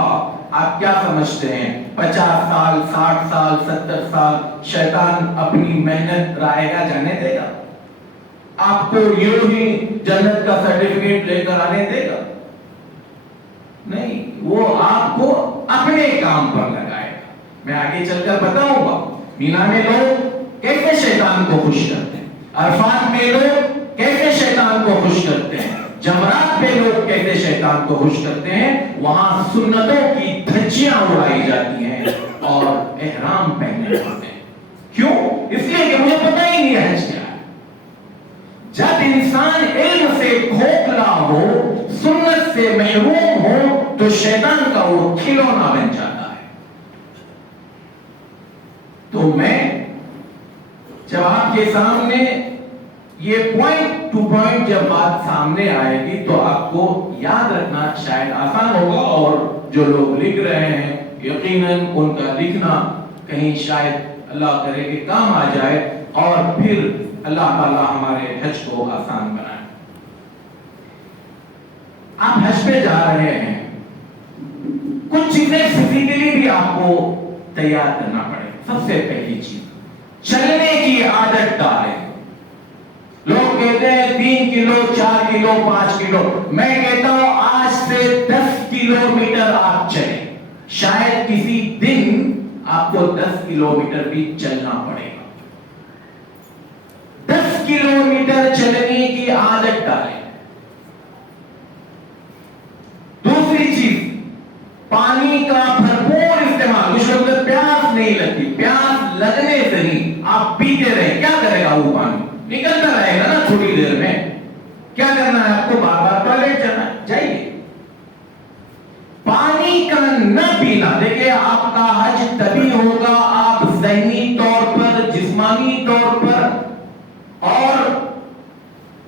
آپ کیا سمجھتے ہیں 50 سال 60 سال 70 سال شیطان اپنی محنت رائے گا جانے دے گا؟ آپ کو یوں ہی جنت کا سرٹیفکیٹ لے کر آنے دے گا؟ نہیں، وہ آپ کو اپنے کام پر لگائے گا۔ میں آگے چل کر بتاؤں گا مینا میں لوگ کیسے شیطان کو خوش کرتے ہیں، عرفات میں لوگ کیسے شیطان کو خوش کرتے ہیں، جمرات پہ لوگ کیسے شیطان کو خوش کرتے ہیں۔ وہاں سنتوں کی دھجیاں اڑائی جاتی ہیں اور احرام پہنے جاتے ہیں۔ کیوں؟ اس لیے کہ مجھے پتہ ہی نہیں حج کیا ہے۔ جب انسان علم سے کھوکھلا ہو، سنت سے محروم ہو، تو شیطان کا وہ کھلونا بن جاتا ہے۔ تو میں جب آپ کے سامنے یہ پوائنٹ ٹو پوائنٹ جب بات سامنے آئے گی تو آپ کو یاد رکھنا شاید آسان ہوگا، اور جو لوگ لکھ رہے ہیں یقیناً ان کا لکھنا کہیں شاید اللہ کرے کہ کام آ جائے، اور پھر اللہ تعالیٰ ہمارے حج کو آسان بنائے۔ آپ حج پہ جا رہے ہیں، کچھ چیزیں فزیکلی بھی آپ کو تیار کرنا پڑے۔ سب سے پہلی چیز چلنے کی عادت ڈالیں۔ لوگ کہتے ہیں 3 کلو 4 کلو 5 کلو، میں کہتا ہوں آج سے 10 کلومیٹر آپ چلیں، شاید کسی دن آپ کو 10 کلومیٹر بھی چلنا پڑے گا۔ 10 کلومیٹر چلنے کی عادت ڈالیں۔ دوسری چیز پانی کا بھرپور استعمال۔ کچھ لوگ کو پیاس نہیں لگتی، پیاس لگنے سے نہیں، آپ پیتے رہیں، کیا کرے گا وہ پانی؟ نکلتا رہے گا نا تھوڑی دیر میں۔ کیا کرنا ہے آپ کو؟ بار بار ٹوائلٹ جانا چاہیے۔ پانی کا نہ پینا، دیکھیں آپ کا حج تبھی ہوگا آپ ذہنی طور پر، جسمانی طور پر اور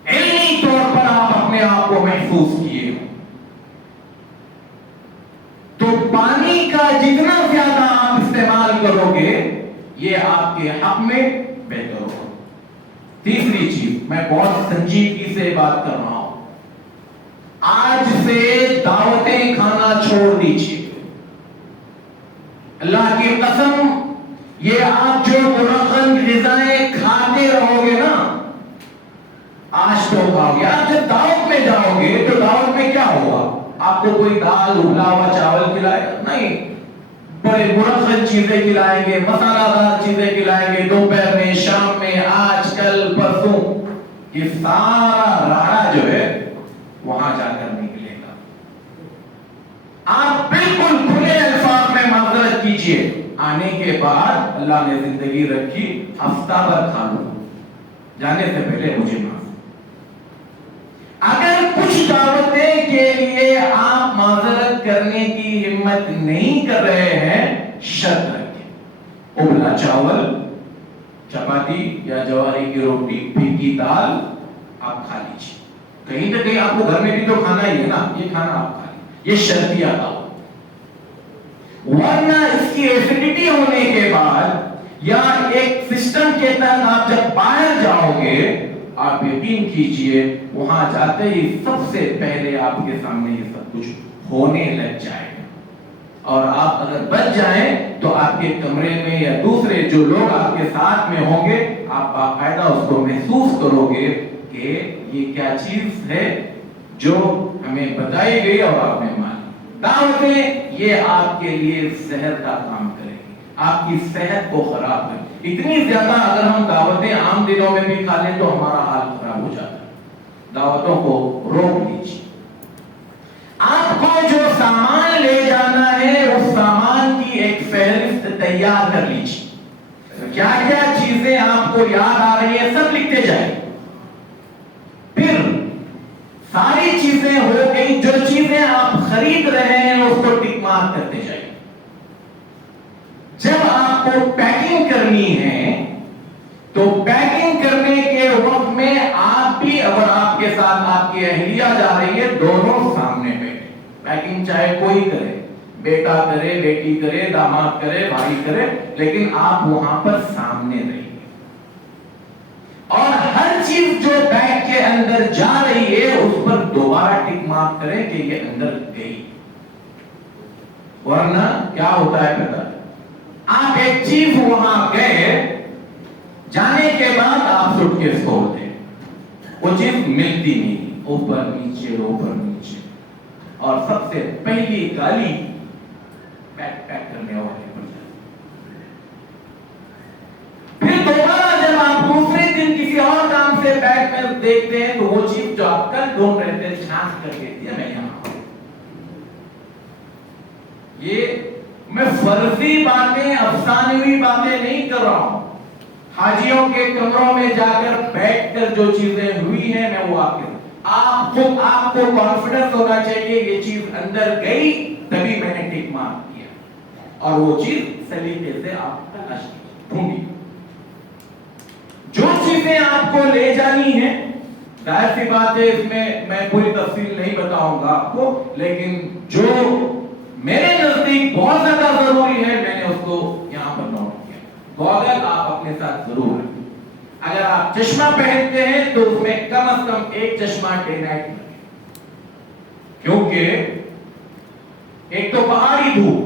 علمی طور پر آپ اپنے آپ کو محفوظ کیے ہو۔ تو پانی کا جتنا زیادہ آپ استعمال کرو گے یہ آپ کے حق میں بہتر ہوگا۔ تیسری چیز، میں بہت سنجیدگی سے بات کر رہا ہوں، آج سے دعوتیں کھانا چھوڑ دیجیے۔ اللہ کی قسم، یہ آپ جو مرغن غذائیں کھاتے رہو گے نا، آج تو کھاؤ گے، آپ جب دعوت میں جاؤ گے تو دعوت میں کیا ہوگا؟ آپ کو کوئی دال ابلا ہوا چاول کھلائے گا؟ نہیں، بڑے مرغن چیزیں کھلائیں گے، مسالہ دار چیزیں کھلائیں گے، دوپہر میں، شام میں، آج کل پرسوں، یہ سارا راڑا جو ہے وہاں جا کر نکلے گا۔ آپ بالکل کھلے الفاظ میں معذرت کیجئے، آنے کے بعد اللہ نے زندگی رکھی، ہفتہ بھر کھا لوں، جانے سے پہلے مجھے معاف۔ اگر کچھ دعوتیں کے لیے آپ معذرت کرنے کی ہمت نہیں کر رہے ہیں، شرط رکھیں، ابلا چاول، چپاتی یا جواری کی روٹی، پھیکی دال آپ کھا لیجیے۔ کہیں نہ کہیں آپ کو گھر میں بھی تو کھانا ہی ہے نا، یہ کھانا آپ کھا لیجیے، یہ شرطیہ دعوت۔ ورنہ اس کی ایسیڈیٹی ہونے کے بعد یا ایک سسٹم کے تحت آپ جب باہر جاؤ گے، آپ یقین کیجئے وہاں جاتے ہی سب سے پہلے آپ کے سامنے یہ سب کچھ ہونے لگ جائے گا، اور آپ اگر بچ جائیں تو آپ کے کمرے میں یا دوسرے جو لوگ آپ کے ساتھ میں ہوں گے، آپ باقاعدہ اس کو محسوس کرو گے کہ یہ کیا چیز ہے جو ہمیں بتائی گئی اور آپ نے مانی۔ دعوتیں یہ آپ کے لیے زہر کا کام کریں گی، آپ کی صحت کو خراب کریں گی۔ اتنی زیادہ اگر ہم دعوتیں عام دنوں میں بھی کھا لیں تو ہمارا حال خراب ہو جاتا ہے۔ دعوتوں کو روک لیجیے۔ آپ کو جو سامان لے جانا ہے اس سامان کی ایک فہرست تیار کر لیجیے، کیا کیا چیزیں آپ کو یاد آ رہی ہیں سب لکھتے جائیں۔ پھر ساری چیزیں ہو گئی، جو چیزیں آپ خرید رہے ہیں اس کو ٹک مارک کرتے جائیں۔ آپ کو پیکنگ کرنی ہے تو پیکنگ کرنے کے وقت میں آپ بھی اور آپ کے ساتھ آپ کی اہلیہ جا رہی ہے، دونوں سامنے بیٹھے. پیکنگ چاہے کوئی کرے، بیٹا کرے، بیٹی کرے، داماد کرے، بھائی کرے، لیکن آپ وہاں پر سامنے رہیے. اور ہر چیز جو بیگ کے اندر جا رہی ہے اس پر دوبارہ ٹک مارک کریں کہ یہ اندر گئی. ورنہ کیا ہوتا ہے پتہ؟ آپ ایک چیز وہاں گئے، جانے کے بعد آپ سوٹ کیس کھولتے ہیں، وہ چیز ملتی نہیں، اوپر نیچے اوپر نیچے. اور سب سے پہلی گالی پیک کرنے والے پر جاتی. پھر دوبارہ جب آپ دوسرے دن کسی اور کام سے بیگ میں دیکھتے ہیں تو وہ چیز جو آپ کل ڈھونڈ رہے تھے چھانٹ کر کے دیا میں یہاں. یہ میں فرضی باتیں، افسانوی باتیں نہیں کر رہا ہوں. حاجیوں کے کمروں میں جا کر بیٹھ کر جو چیزیں ہوئی ہیں میں وہ آپ کو کانفیڈنس ہونا چاہیے یہ چیز اندر گئی تبھی میں نے ٹک مارک کیا، اور وہ چیز سلیقے سے آپ تلاش ڈھونڈی. جو چیزیں آپ کو لے جانی ہیں، ظاہر سی بات ہے اس میں پوری تفصیل نہیں بتاؤں گا آپ کو، لیکن جو میرے نزدیک بہت زیادہ ضروری ہے میں نے اس کو یہاں پر نوٹ کیا. گوگل آپ اپنے ساتھ ضرور رکھیں. اگر آپ چشمہ پہنتے ہیں تو اس میں کم از کم ایک چشمہ ڈے نائٹ لگے، کیونکہ ایک تو پہاڑی دھوپ،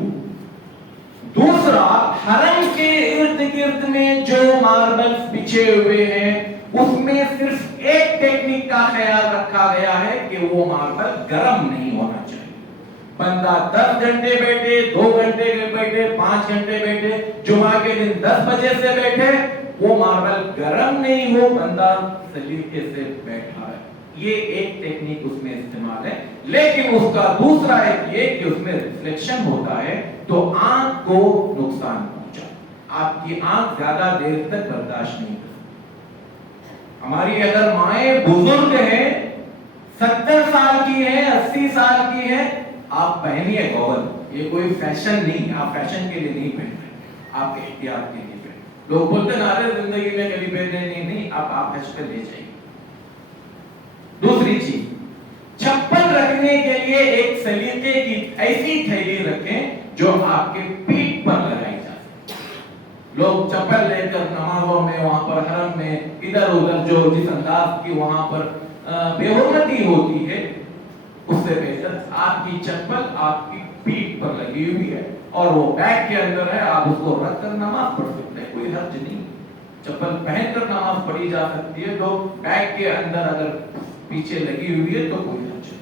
دوسرا حرم کے ارد گرد میں جو ماربلز بچھے ہوئے ہیں اس میں صرف ایک ٹیکنیک کا خیال رکھا گیا ہے کہ وہ ماربل گرم نہیں ہونا چاہیے. بندہ 10 گھنٹے بیٹھے، 2 گھنٹے بیٹھے، 5 گھنٹے بیٹھے، جمعہ کے دن 10 بجے سے بیٹھے، وہ ماربل گرم نہیں ہو، بندہ سلیقے سے بیٹھا ہے. یہ ایک ٹیکنیک اس میں استعمال ہے. لیکن اس کا دوسرا ایک یہ کہ اس میں ریفلیکشن ہوتا ہے تو آنکھ کو نقصان پہنچا، آپ کی آنکھ زیادہ دیر تک برداشت نہیں کرتی. ہماری اگر مائیں بزرگ ہیں، 70 سال کی ہیں، 80 سال کی ہیں، آپ پہنیے گوگل. یہ کوئی فیشن نہیں، آپ فیشن کے لیے نہیں پہن رہے، آپ احتیاط کے لیے پہن. لوگ بولتے ہیں نارے زندگی میں کبھی پہننے نہیں، آپ حج پہ لے جائیے. دوسری چیز، چپل رکھنے کے لیے ایک سلیقے کی ایسی تھیلی رکھیں جو آپ کے پیٹ پر لگائی جا سکے. لوگ چپل لے کر نمازوں میں، وہاں پر حرم میں ادھر ادھر جو جس انداز کی وہاں پر بے حرمتی ہوتی ہے، اس سے بہتر آپ کی چپل آپ کی پیٹ پر لگی ہوئی ہے اور وہ بیگ کے اندر ہے، آپ اس کو رکھ کر نماز پڑھ سکتے ہیں، کوئی حرج نہیں. چپل پہن کر نماز پڑھی جا سکتی ہے، تو بیگ کے اندر اگر پیچھے لگی ہوئی ہے تو کوئی حرج نہیں.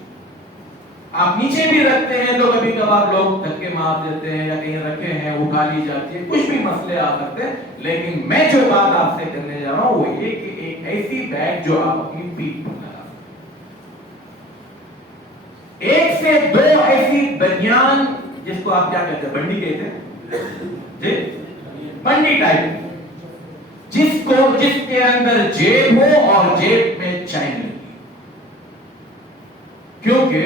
آپ نیچے بھی رکھتے ہیں تو کبھی کبھار لوگ دھکے مار دیتے ہیں یا کہیں رکھے ہیں اٹھا لی جاتی ہے، کچھ بھی مسئلے آ سکتے ہیں. لیکن میں جو بات آپ سے کرنے جا رہا ہوں وہ یہ کہ ایک ایسی بیگ جو آپ اپنی پیٹ پر لگا سکتے. 1 سے 2 ایسی بنیان، جس کو آپ کیا کہتے ہیں، بنڈی کہتے ہیں جی، بنڈی ٹائپ، جس کے اندر جیب ہو اور جیب میں چین لگی. کیونکہ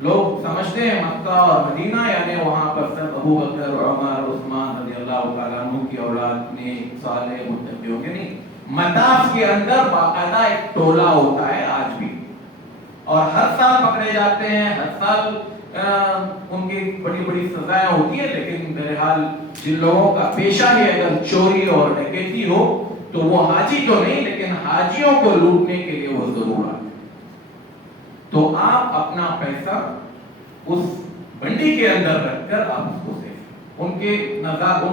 لوگ سمجھتے ہیں مکہ اور مدینہ یعنی وہاں پر سب ابو بکر، عمر، عثمان رضی اللہ تعالیٰ عنہ کی اولاد میں صالح متقیوں کے نہیں. مطاف کے اندر باقاعدہ ایک ٹولہ ہوتا ہے آج بھی، اور ہر سال پکڑے جاتے ہیں، ہر سال ان کی بڑی بڑی سزائیں ہوتی ہیں. لیکن بہرحال جن لوگوں کا پیشہ ہی اگر چوری اور ڈکیتی ہو تو وہ حاجی تو نہیں، لیکن حاجیوں کو لوٹنے کے لیے وہ ضرور آتے. تو آپ اپنا پیسہ اس بنڈی کے اندر رکھ کر آپ اس کو دیں. ان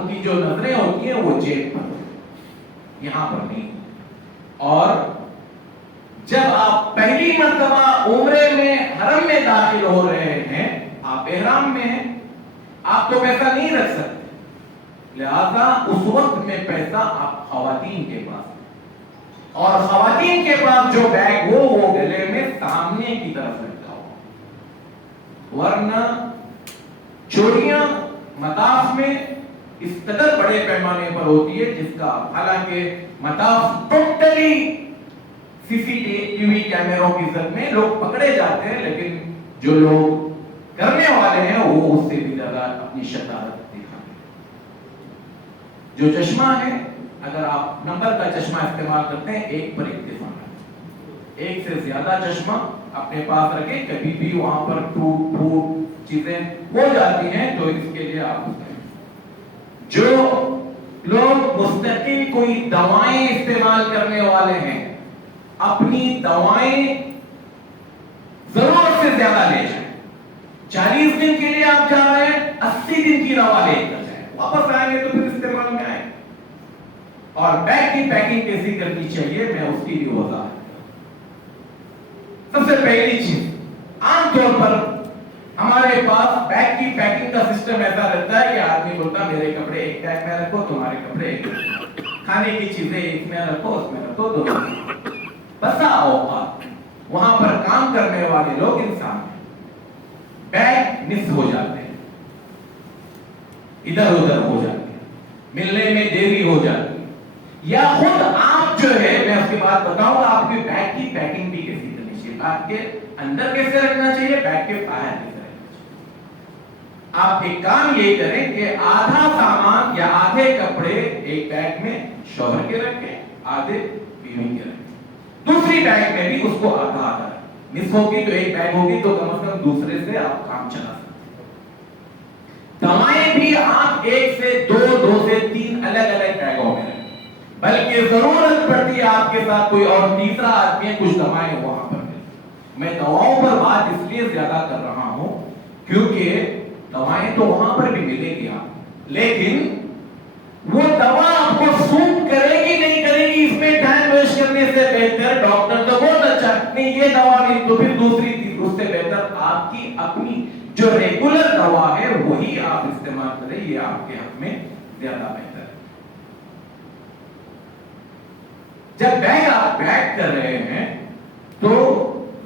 کی جو نظریں ہوتی ہیں وہ جیب پر، یہاں پر نہیں. اور جب آپ پہلی مرتبہ عمرے میں حرم میں داخل ہو رہے ہیں، آپ احرام میں ہیں، آپ تو پیسہ نہیں رکھ سکتے، لہذا اس وقت میں پیسہ آپ خواتین کے پاس، اور خواتین کے پاس جو بیگ ہو وہ گلے میں سامنے کی طرف رکھا ہو. ورنہ چوریاں مطاف میں اس قدر بڑے پیمانے پر ہوتی ہے جس کا، حالانکہ مطاف ٹوٹلی سی سی ٹی وی کیمروں کی زد میں لوگ پکڑے جاتے ہیں، لیکن جو لوگ کرنے والے ہیں وہ اس سے بھی زیادہ اپنی شطارت دکھاتے ہیں. جو چشمہ ہے اگر آپ نمبر کا چشمہ استعمال کرتے ہیں ایک پر اکتفا کریں، ایک سے زیادہ چشمہ اپنے پاس رکھیں، کبھی بھی وہاں پر ٹوٹ چیزیں ہو جاتی ہیں تو اس کے لیے آپ جو لوگ مستقل کوئی دوائیں استعمال کرنے والے ہیں اپنی دوائیں ضرورت سے زیادہ لے جائیں. 40 دن کے لیے آپ جا رہے ہیں، 80 دن کی دوا لے کر جائیں، واپس آئیں گے تو پھر استعمال میں آئیں. اور بیگ کی پیکنگ کیسی کرنی چاہیے میں اس کی بھی وضاحت. سب سے پہلی چیز، عام طور پر ہمارے پاس بیگ کی پیکنگ کا سسٹم ایسا رہتا ہے کہ آدمی بولتا میرے کپڑے ایک بیگ میں رکھو، تمہارے کپڑے ایک بیگ، کھانے کی چیزیں ایک میں رکھو، اس میں رکھو، دو. بسا اوقات وہاں پر کام کرنے والے لوگ انسان بیگ مس ہو جاتے ہیں، ادھر ادھر ہو جاتے ہیں، ملنے میں دیری ہو جاتی ہے، یا خود آپ جو ہے میں اس کی بات بتاؤں گا آپ کی بیگ کی پیکنگ بھی کیسی کرنی چاہیے، بیگ کے اندر کیسے رکھنا چاہیے، بیگ کے باہر کیسے رکھنا چاہیے. آپ ایک کام یہ کریں کہ آدھا سامان یا آدھے کپڑے ایک بیگ میں شوہر کے رکھیں، آدھے بیوی کے رکھیں، دوسری بیگ میں بھی اس کو آدھا آدھا مس ہوگی تو ایک بیگ ہوگی تو کم از کم دوسرے سے آپ کام چلا سکتے. دوائیں بھی آپ ایک سے دو سے تین الگ الگ بیگوں میں رکھیں، بلکہ ضرورت پڑتی ہے آپ کے ساتھ کوئی اور تیسرا آدمی ہے، کچھ دوائیں وہاں پر ہے. میں دواؤں پر بات اس لیے زیادہ کر رہا ہوں کیونکہ دوائیں تو وہاں پر بھی ملے گی آپ، لیکن وہ دوا آپ کو سوٹ کرے گی نہیں کرے گی، اس میں ٹائم ویسٹ کرنے سے بہتر ڈاکٹر تو بہت اچھا نہیں یہ دوا نہیں تو پھر دوسری تیسری، اس سے بہتر آپ کی اپنی جو ریگولر دوا ہے وہی آپ استعمال کریں، یہ آپ کے حق میں زیادہ بہتر ہے. جب بیگ آپ پیک کر رہے ہیں تو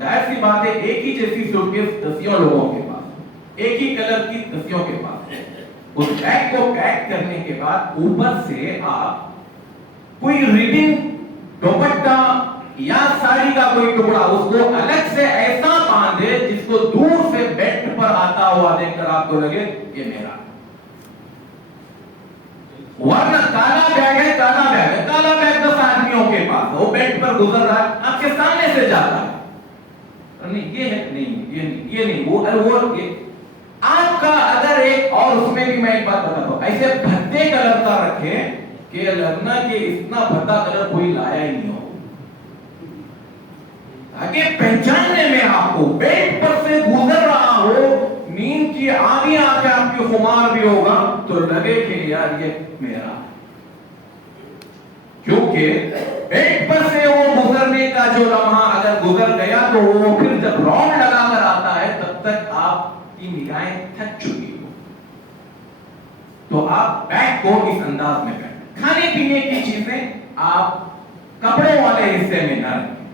ظاہر سی بات ہے ایک ہی جیسی سوٹ کیس 10 لوگوں کے پاس، ایک ہی کلر کی 10 کے پاس ہے. اس بیگ کو پیک کرنے کے بعد اوپر سے آپ کوئی ریبن، دوپٹہ یا ساڑی کا کوئی ٹکڑا اس کو الگ سے ایسا باندھے جس کو دور سے بیلٹ پر آتا ہوا دیکھ کر آپ کو لگے یہ میرا. ورنہ کالا بیگ ہے، کالا بیگ ہے، کالا بیگ 10 آدمیوں کے پاس وہ بیلٹ پر گزر رہا ہے آپ کے سامنے سے جاتا ہے، نہیں یہ ہے، نہیں یہ نہیں وہ آپ کا. اگر ایک اور اس میں بھی میں ایک بات بتاتا ہوں، ایسے بھدے کلر کا رکھیں کہ لگنا کہ اتنا بھدا کلر کوئی لایا ہی نہیں ہو، تاکہ پہچاننے میں آپ کو بیلٹ پر سے گزر رہا ہو، نیند کی آدھی آنکھ آپ کی خمار بھی ہوگا تو لگے کہ یار یہ میرا. کیونکہ بیلٹ پر سے وہ گزرنے کا جو لمحہ اگر گزر گیا تو وہ پھر جب راؤنڈ لگا کر آتا ہے تب تک آپ کی نگاہیں تھک چکی ہو. تو آپ بیگ کو اس انداز میں پہنیں. کھانے پینے کی چیزیں آپ کپڑوں والے حصے میں نہ رکھیں،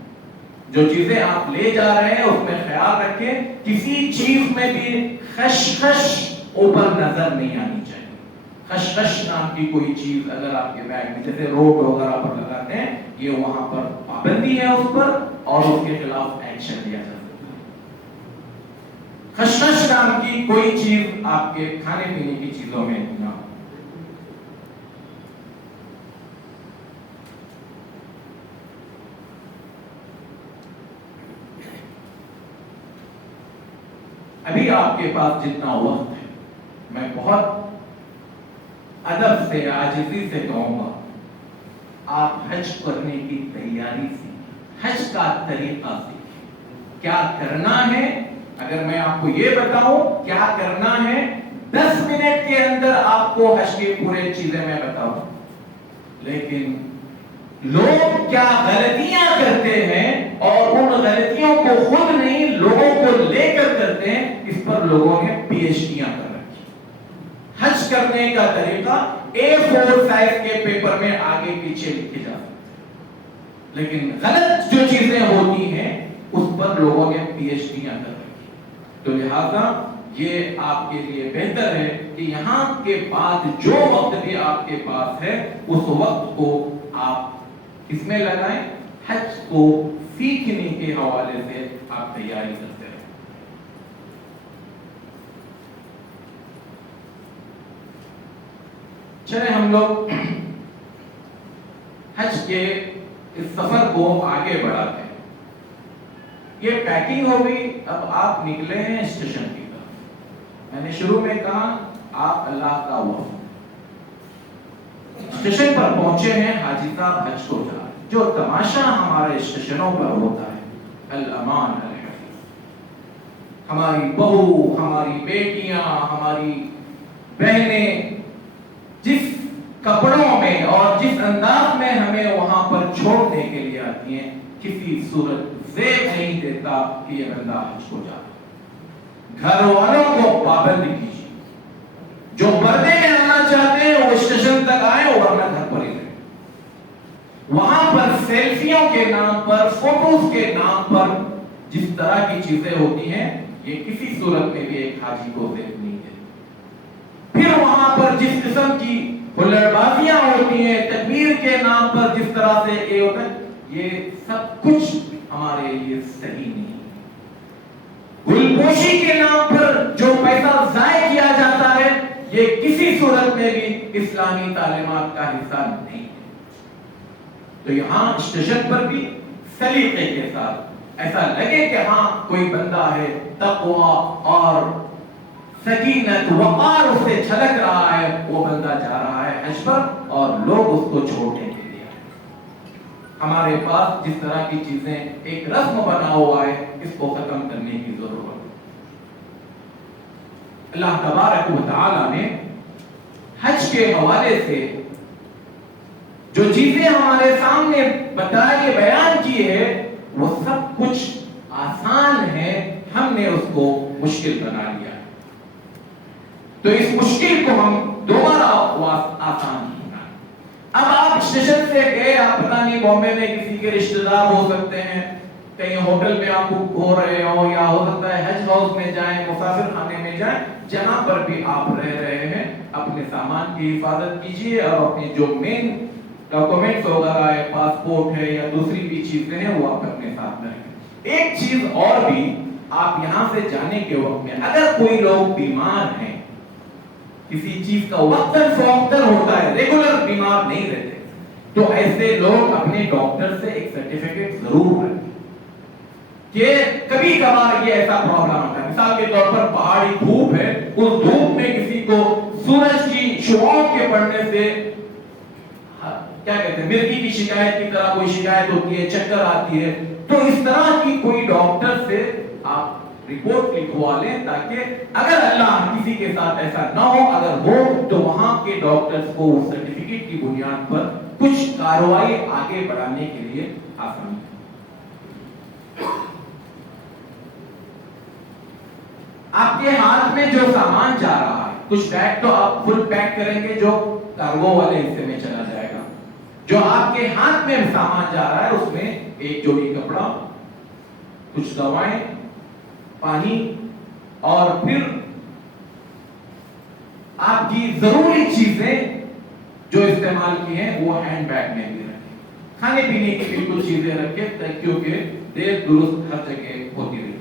جو چیزیں آپ لے جا رہے ہیں اس میں خیال رکھیں کسی چیز میں بھی خشخش اوپر نظر نہیں آنی چاہیے. خشخش نام کی کوئی چیز اگر آپ کے بیگ میں جیسے روڈ وغیرہ پر لگاتے ہیں یہ وہاں پر پابندی ہے اس پر اور اس کے خلاف ایکشن لیا جاتا ہے. خشخش نام کی کوئی چیز آپ کے کھانے پینے کی چیزوں میں نہ ہو. ابھی آپ کے پاس جتنا وقت ہے میں بہت ادب سے عاجزی سے کہوں گا آپ حج کرنے کی تیاری سیکھیں، حج کا طریقہ سیکھیں، کیا کرنا ہے. اگر میں آپ کو یہ بتاؤں کیا کرنا ہے 10 منٹ کے اندر آپ کو حج کی پورے چیزیں میں بتاؤں، لیکن لوگ کیا غلطیاں کرتے ہیں اور ان غلطیوں کو خود نہیں لوگوں کو لے کر کرتے ہیں، اس پر لوگوں نے پی ایچ ڈیاں کر رکھی. حج کرنے کا طریقہ A4 سائز کے پیپر میں آگے پیچھے لکھے جا سکتے ہیں، لیکن غلط جو چیزیں ہوتی ہیں اس پر لوگوں نے پی ایچ ڈیاں کر رکھی. تو لہذا یہ آپ کے لیے بہتر ہے کہ یہاں کے بعد جو وقت بھی آپ کے پاس ہے اس وقت کو آپ اس میں لگائیں، حج کو سیکھنے کے حوالے سے آپ تیاری کرتے رہیں. چلے ہم لوگ حج کے اس سفر کو آگے بڑھاتے ہیں. یہ پیکنگ ہو گئی. اب آپ نکلے ہیں اسٹیشن کی طرف. میں نے شروع میں کہا آپ اللہ کا وفد. اسٹیشن پر پہنچے ہیں, حاجی صاحب حج کو جا رہے ہیں. جو تماشا ہمارے اسٹیشنوں پر ہوتا ہے, الامان الحفیظ, ہماری بہو, ہماری بیٹیاں, ہماری بہنیں جس کپڑوں میں اور جس انداز میں ہمیں وہاں پر چھوڑنے کے لیے آتی ہیں, کسی صورت زیب نہیں دیتا کہ یہ بندہ حج کو جا رہا ہے. گھر والوں کو پابند کیجیے. جو پردے میں آنا چاہتے ہیں وہ اسٹیشن تک آئے, ورنہ گھر پر ہی رہیں. وہاں پر سیلفیوں کے نام پر, فوٹوز کے نام پر جس طرح کی چیزیں ہوتی ہیں, یہ کسی صورت میں بھی ایک حاجی کو زیب نہیں دیتی. پھر وہاں پر جس قسم کی ہلڑ بازیاں ہوتی ہیں, تکبیر کے نام پر جس طرح سے یہ ہوتا ہے, یہ سب کچھ ہمارے لیے صحیح نہیں. گل پوشی کے نام پر جو پیسہ ضائع کیا جاتا ہے, یہ کسی صورت میں بھی اسلامی تعلیمات کا حصہ نہیں ہے. تو یہاں اسٹیشن پر بھی سلیقے کے ساتھ ایسا لگے کہ ہاں کوئی بندہ ہے, تقویٰ اور سکینت وقار اس سے چھلک رہا ہے, وہ بندہ جا رہا ہے حج پر اور لوگ اس کو چھوڑنے کے لیے آئے. ہمارے پاس جس طرح کی چیزیں ایک رسم بنا ہوا ہے, اس کو ختم کرنے کی ضرورت ہے. اللہ تبارک و تعالی نے حج کے حوالے سے جو چیزیں ہمارے سامنے بتائی بیان کی ہے, وہ سب کچھ آسان ہے, ہم نے اس کو مشکل بنا لیا ہے. تو اس مشکل کو ہم دوبارہ آسان کیا. اب آپ اسٹیشن سے گئے, آپ پتہ نہیں بامبے میں کسی کے رشتہ دار ہو سکتے ہیں, کہیں ہوٹل میں آپ ہو رہے ہو, یا ہو سکتا ہے حج ہاؤس میں جائیں, مسافر خانے میں جائیں, جہاں پر بھی آپ رہ رہے ہیں, اپنے سامان کی حفاظت کیجیے اور اپنے جو مین ڈاکومنٹس وغیرہ ہے, پاسپورٹ ہے یا دوسری بھی چیزیں ہیں, وہ آپ اپنے ساتھ رکھیں. ایک چیز اور بھی, آپ یہاں سے جانے کے وقت میں اگر کوئی لوگ بیمار ہیں, کسی چیز کا وقتاً فوقتاً ہوتا ہے, ریگولر بیمار نہیں رہتے, تو ایسے لوگ اپنے ڈاکٹر سے ایک سرٹیفکیٹ ضرور رکھیں کہ کبھی کبھار یہ ایسا پرابلم ہوتا ہے. مثال کے طور پر پہاڑی دھوپ ہے, اس دھوپ میں کسی کو سورج کی شعاؤں کے پڑنے سے کیا کہتے ہیں, مرگی کی شکایت کی طرح کوئی شکایت ہوتی ہے, چکر آتی ہے, تو اس طرح کی کوئی ڈاکٹر سے آپ رپورٹ لکھوا لیں, تاکہ اگر اللہ کسی کے ساتھ ایسا نہ ہو, اگر ہو تو وہاں کے ڈاکٹرز کو اس سرٹیفکیٹ کی بنیاد پر کچھ کارروائی آگے بڑھانے کے لیے آسانی. آپ کے ہاتھ میں جو سامان جا رہا ہے, کچھ بیگ تو آپ فل پیک کریں گے جو کارگو والے حصے میں چلا جائے گا. جو آپ کے ہاتھ میں سامان جا رہا ہے, اس میں ایک جوڑی کپڑا, کچھ دوائیں, پانی, اور پھر آپ کی ضروری چیزیں جو استعمال کی ہیں وہ ہینڈ بیگ میں بھی رکھیں. کھانے پینے کی بالکل چیزیں رکھیں, کیونکہ دیر درست ہر جگہ ہوتی رہتی.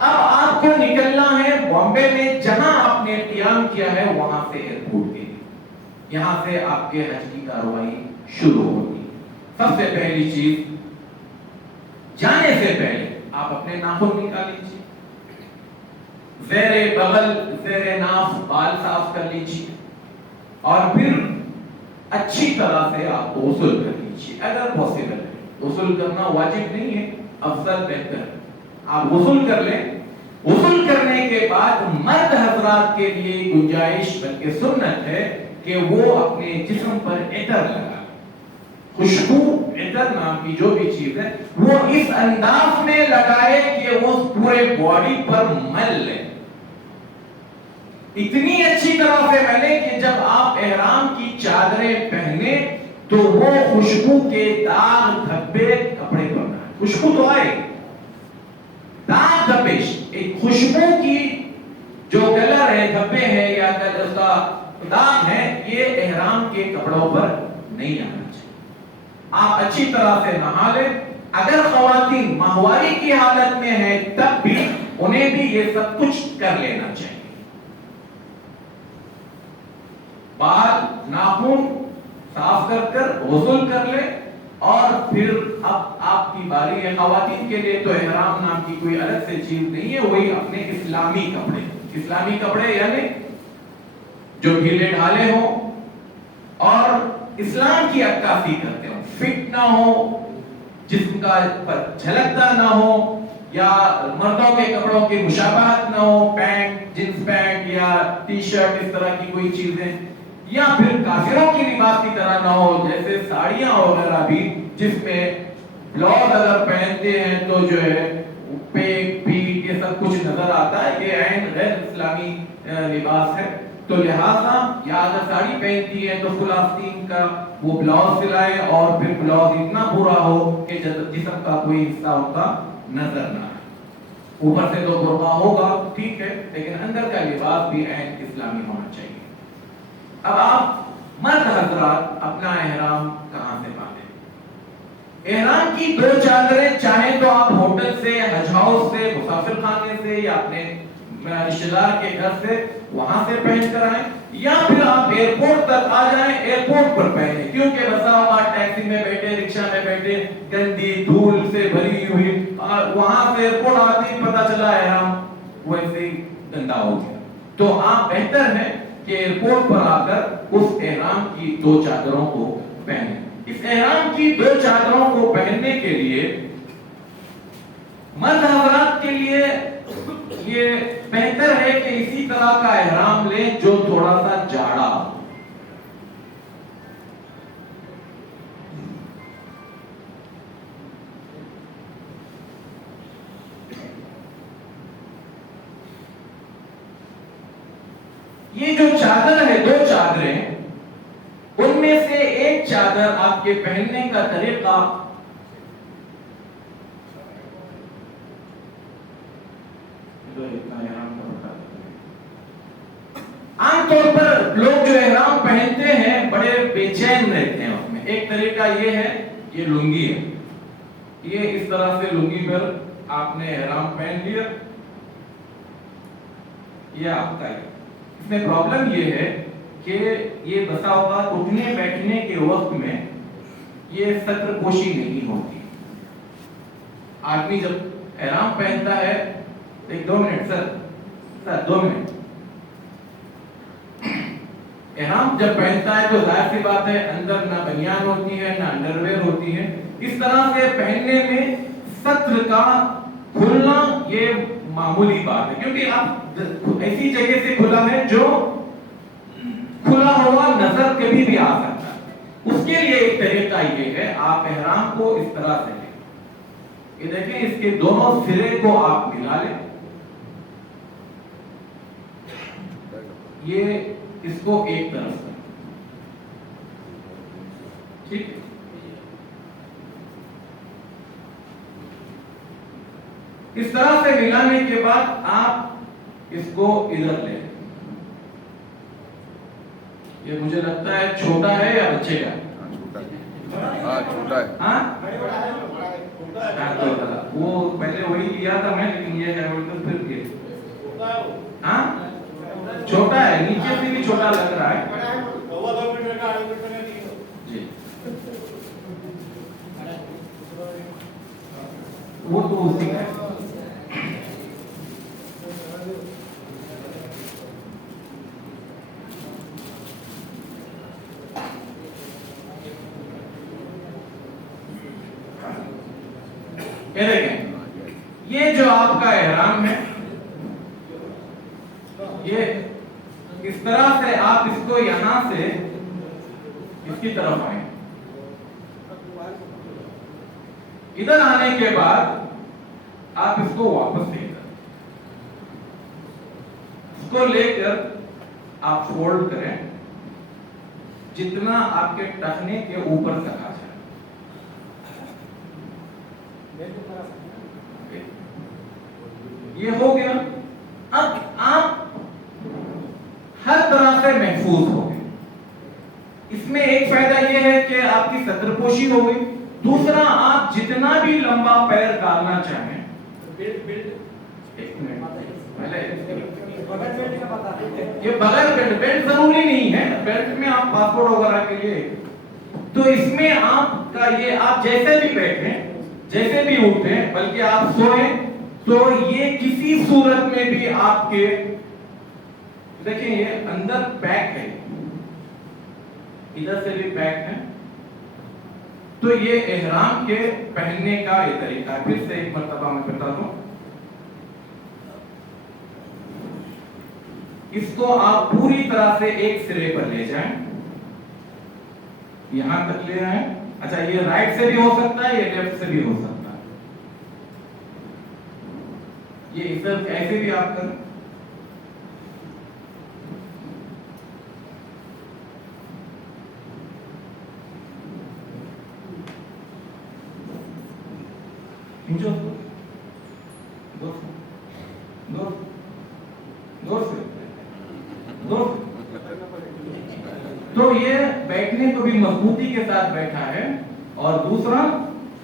اب آپ کو نکلنا ہے بامبے میں, جہاں آپ نے قیام کیا ہے وہاں سے ایئرپورٹ کے لیے. یہاں سے آپ کے حج کی کارروائی شروع ہوگی. سب سے پہلی چیز, جانے سے پہلے آپ اپنے ناخن نکال لیجیے, زیر بغل زیر ناف بال صاف کر لیجیے, اور پھر اچھی طرح سے آپ غسل کر لیجیے اگر پاسبل ہے. غسل کرنا واجب نہیں ہے, افضل بہتر ہے آپ غسل کر لیں. غسل کرنے کے بعد مرد حضرات کے لیے گنجائش بلکہ سنت ہے کہ وہ اپنے جسم پر عطر لگا, خوشبو عطر نام کی جو بھی چیز ہے وہ اس انداز میں لگائے کہ وہ پورے باڈی پر مل لے, اتنی اچھی طرح سے ملے کہ جب آپ احرام کی چادریں پہنے تو وہ خوشبو کے داغ دھبے کپڑے پر نہ. خوشبو تو آئے, داغ دھبے, ایک خوشبو کی جو کلر ہے, دھبے ہے یا اس کا داغ ہے, یہ احرام کے کپڑوں پر نہیں آنا چاہیے. آپ اچھی طرح سے نہا لیں. اگر خواتین ماہواری کی حالت میں ہیں تب بھی انہیں بھی یہ سب کچھ کر لینا چاہیے. بال ناخن صاف کر غسل کر لے، اور پھر اب آپ کی باری ہے۔ خواتین کے لیے تو احرام نام کی کوئی الگ سے چیز نہیں ہے، وہی اپنے اسلامی کپڑے یعنی جو ڈھیلے ڈھالے ہوں اور اسلام کی عکاسی کرتے ہوں، فٹ نہ ہو، جسم کا جھلکتا نہ ہو، یا مردوں کے کپڑوں کی مشابہت نہ ہو، پینٹ، جنس پینٹ یا ٹی شرٹ اس طرح کی کوئی چیزیں، یا پھر کافروں کی لباس کی طرح نہ ہو، جیسے ساڑیاں وغیرہ بھی جس میں بلاؤز اگر پہنتے ہیں تو جو ہے پیٹ پیٹ یہ سب کچھ نظر آتا ہے، یہ عین غیر اسلامی لباس ہے۔ تو لہٰذا یا اگر ساڑی پہنتی ہے تو فل آستین کا وہ بلاؤز سلائے، اور پھر بلاؤز اتنا برا ہو کہ جسم کا کوئی حصہ ان کا نظر نہ آئے۔ اوپر سے تو برقع ہوگا ٹھیک ہے، لیکن اندر کا لباس بھی عین اسلامی ہونا چاہیے۔ اب آپ مرد حضرات اپنا احرام کہاں سے باندھیں؟ احرام کی 2 چادریں چاہیں تو آپ ہوٹل سے، حج ہاؤس سے، مسافر خانے سے، یا اپنے رشتہ دار کے گھر سے وہاں سے پہن کر آئیں، یا پھر آپ ایئرپورٹ تک آ جائیں، ایئرپورٹ پر پہنیں، کیونکہ بسا اوقات ٹیکسی میں بیٹھے، رکشہ میں بیٹھے، گندی دھول سے بھری ہوئی، اور وہاں سے ایئرپورٹ آتے ہی پتہ چلا احرام ویسے ہی گندا ہو گیا۔ تو آپ بہتر ہے کہ ایئرپورٹ پر آ کر اس احرام کی 2 چادروں کو پہنیں۔ اس احرام کی 2 چادروں کو پہننے کے لیے مرد حضرات کے لیے یہ بہتر ہے کہ اسی طرح کا احرام لیں جو تھوڑا سا جاڑا ہو۔ یہ جو چادر ہے، 2 چادریں، ان میں سے ایک چادر آپ کے پہننے کا طریقہ عام طور پر لوگ جو احرام پہنتے ہیں بڑے بے چین رہتے ہیں اس میں۔ ایک طریقہ یہ ہے، یہ لنگی ہے، یہ اس طرح سے لنگی پر آپ نے احرام پہن لیا، یہ آپ کا ہے۔ اس میں پرابلم یہ ہے کہ یہ بسا اوقات اٹھنے بیٹھنے کے وقت میں یہ ستر پوشی نہیں ہوتی۔ آدمی جب احرام پہنتا ہے، 2 منٹ سر 2 منٹ، احرام جب پہنتا ہے تو ظاہر سی بات ہے اندر نہ بنیان ہوتی ہے نہ انڈرویئر ہوتی ہے، اس طرح سے پہننے میں ستر کا کھلنا یہ معمولی بات ہے، کیونکہ آپ ایسی جگہ سے کھلا ہے جو کھلا ہوا نظر کبھی بھی آ سکتا ہے۔ اس کے لیے ایک طریقہ یہ ہے، آپ احرام کو اس طرح سے لیں، یہ دیکھیں اس کے دونوں سرے کو آپ ملا لیں، یہ اس کو ایک طرف سے ٹھیک، اس طرح سے ملانے کے بعد آپ اس کو ادھر لیں۔ یہ مجھے لگتا ہے چھوٹا ہے یا بچے کا؟ چھوٹا ہے۔ ہاں وہ پہلے وہی لیا تھا میں، لیکن یہ ہے پھر ہاں چھوٹا ہے، نیچے سے بھی چھوٹا لگ رہا ہے جی، وہ تو اسی کا ہے۔ یہ جو آپ کا احرام ہے، یہ اس طرح سے آپ اس کو یہاں سے اس کی طرف آئیں، ادھر آنے کے بعد آپ اس کو واپس لے کر اس کو لے کر آپ فولڈ کریں جتنا آپ کے ٹخنے کے اوپر تک آ جائے۔ یہ ہو گیا، اب آپ ہر طرح سے محفوظ ہو گئے۔ اس میں ایک فائدہ یہ ہے کہ آپ کی ستر پوشی ہو گئی، دوسرا آپ جتنا بھی لمبا پیر ڈالنا چاہیں، ایک منٹ پہلے یہ بغیر بیلٹ ضروری نہیں ہے، بیلٹ میں آپ پاسپورٹ وغیرہ کے لیے، تو اس میں آپ کا یہ آپ جیسے بھی بیٹھیں جیسے بھی اٹھیں بلکہ آپ سوئیں تو یہ کسی صورت میں بھی آپ کے دیکھیں یہ اندر پیک ہے، ادھر سے بھی پیک ہے، تو یہ احرام کے پہننے کا یہ طریقہ ہے۔ پھر سے ایک مرتبہ میں بتا دوں، اس کو آپ پوری طرح سے ایک سرے پر لے جائیں، یہاں تک لے آئیں، اچھا یہ رائٹ سے بھی ہو سکتا ہے، یہ لیفٹ سے بھی ہو سکتا ہے، یہ صرف ایسے بھی آپ کریں، تو یہ بیٹھنے کو بھی مضبوطی کے ساتھ بیٹھا ہے، اور دوسرا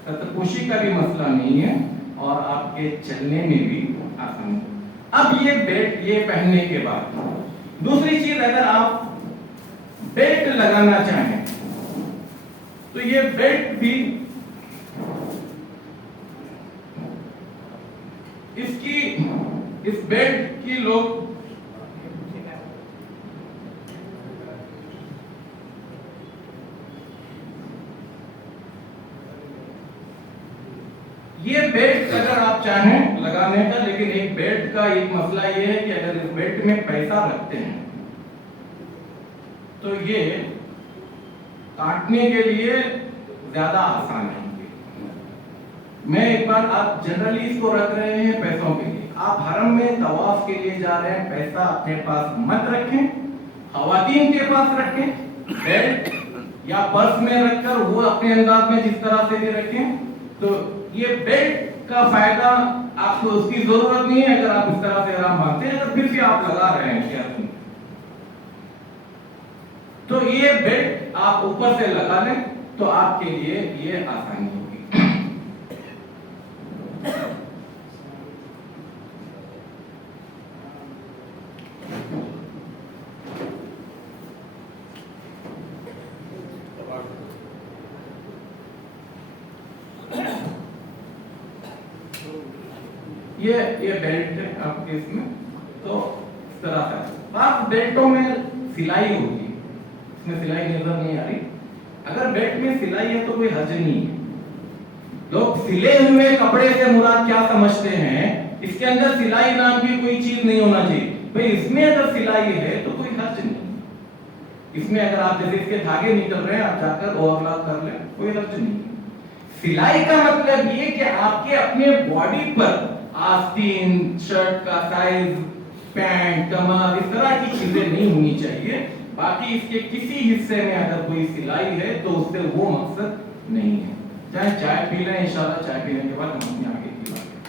کشی کا بھی مسئلہ نہیں ہے، اور آپ کے چلنے میں بھی آسانی۔ اب یہ بیلٹ یہ پہننے کے بعد دوسری چیز، اگر آپ بیلٹ لگانا چاہیں تو یہ بیلٹ بھی اس بیلٹ کی لوگ یہ بیلٹ اگر آپ چاہیں لگانے کا، لیکن ایک بیلٹ کا ایک مسئلہ یہ ہے کہ اگر اس بیلٹ میں پیسہ رکھتے ہیں تو یہ کاٹنے کے لیے زیادہ آسان ہے۔ میں ایک بار آپ جنرلی اس کو رکھ رہے ہیں پیسوں کے لیے، آپ حرم میں طواف کے لیے جا رہے ہیں، پیسہ اپنے پاس مت رکھیں، خواتین کے پاس رکھیں، بیلٹ یا پرس میں رکھ کر وہ اپنے انداز میں جس طرح سے بھی رکھیں، تو یہ بیلٹ کا فائدہ آپ کو اس کی ضرورت نہیں ہے اگر آپ اس طرح سے احرام باندھتے ہیں، اگر پھر بھی آپ لگا رہے ہیں کیا تو یہ بیلٹ آپ اوپر سے لگا لیں تو آپ کے لیے یہ آسانی ہوگی۔ یہ بیلٹ ہے آپ کے اس میں، تو اس طرح سے بعض بیلٹوں میں سلائی ہوگی، اس میں سلائی نظر نہیں آ رہی، اگر بیلٹ میں سلائی ہے تو کوئی حرج نہیں ہے۔ لوگ سلے ہوئے کپڑے سے مراد کیا سمجھتے ہیں، اس کے اندر سلائی نام کی کوئی چیز نہیں ہونا چاہیے، بھئی اس میں اگر سلائی ہے تو کوئی حرج نہیں، اس میں اگر آپ جیسے اس کے دھاگے نکل رہے ہیں آپ جا کر اوور لاک کر لیں، کوئی حرج نہیں۔ سلائی کا مطلب یہ کہ آپ کے اپنے باڈی پر آستین، شرٹ کا سائز، پینٹ، کمر، اس طرح کی چیزیں نہیں ہونی چاہیے، باقی اس کے کسی حصے میں اگر کوئی سلائی ہے تو اس سے وہ مقصد نہیں ہے۔ چاہے چائے پی لیں، انشاءاللہ چائے پینے کے بعد ہم اپنے آگے کی بات کریں۔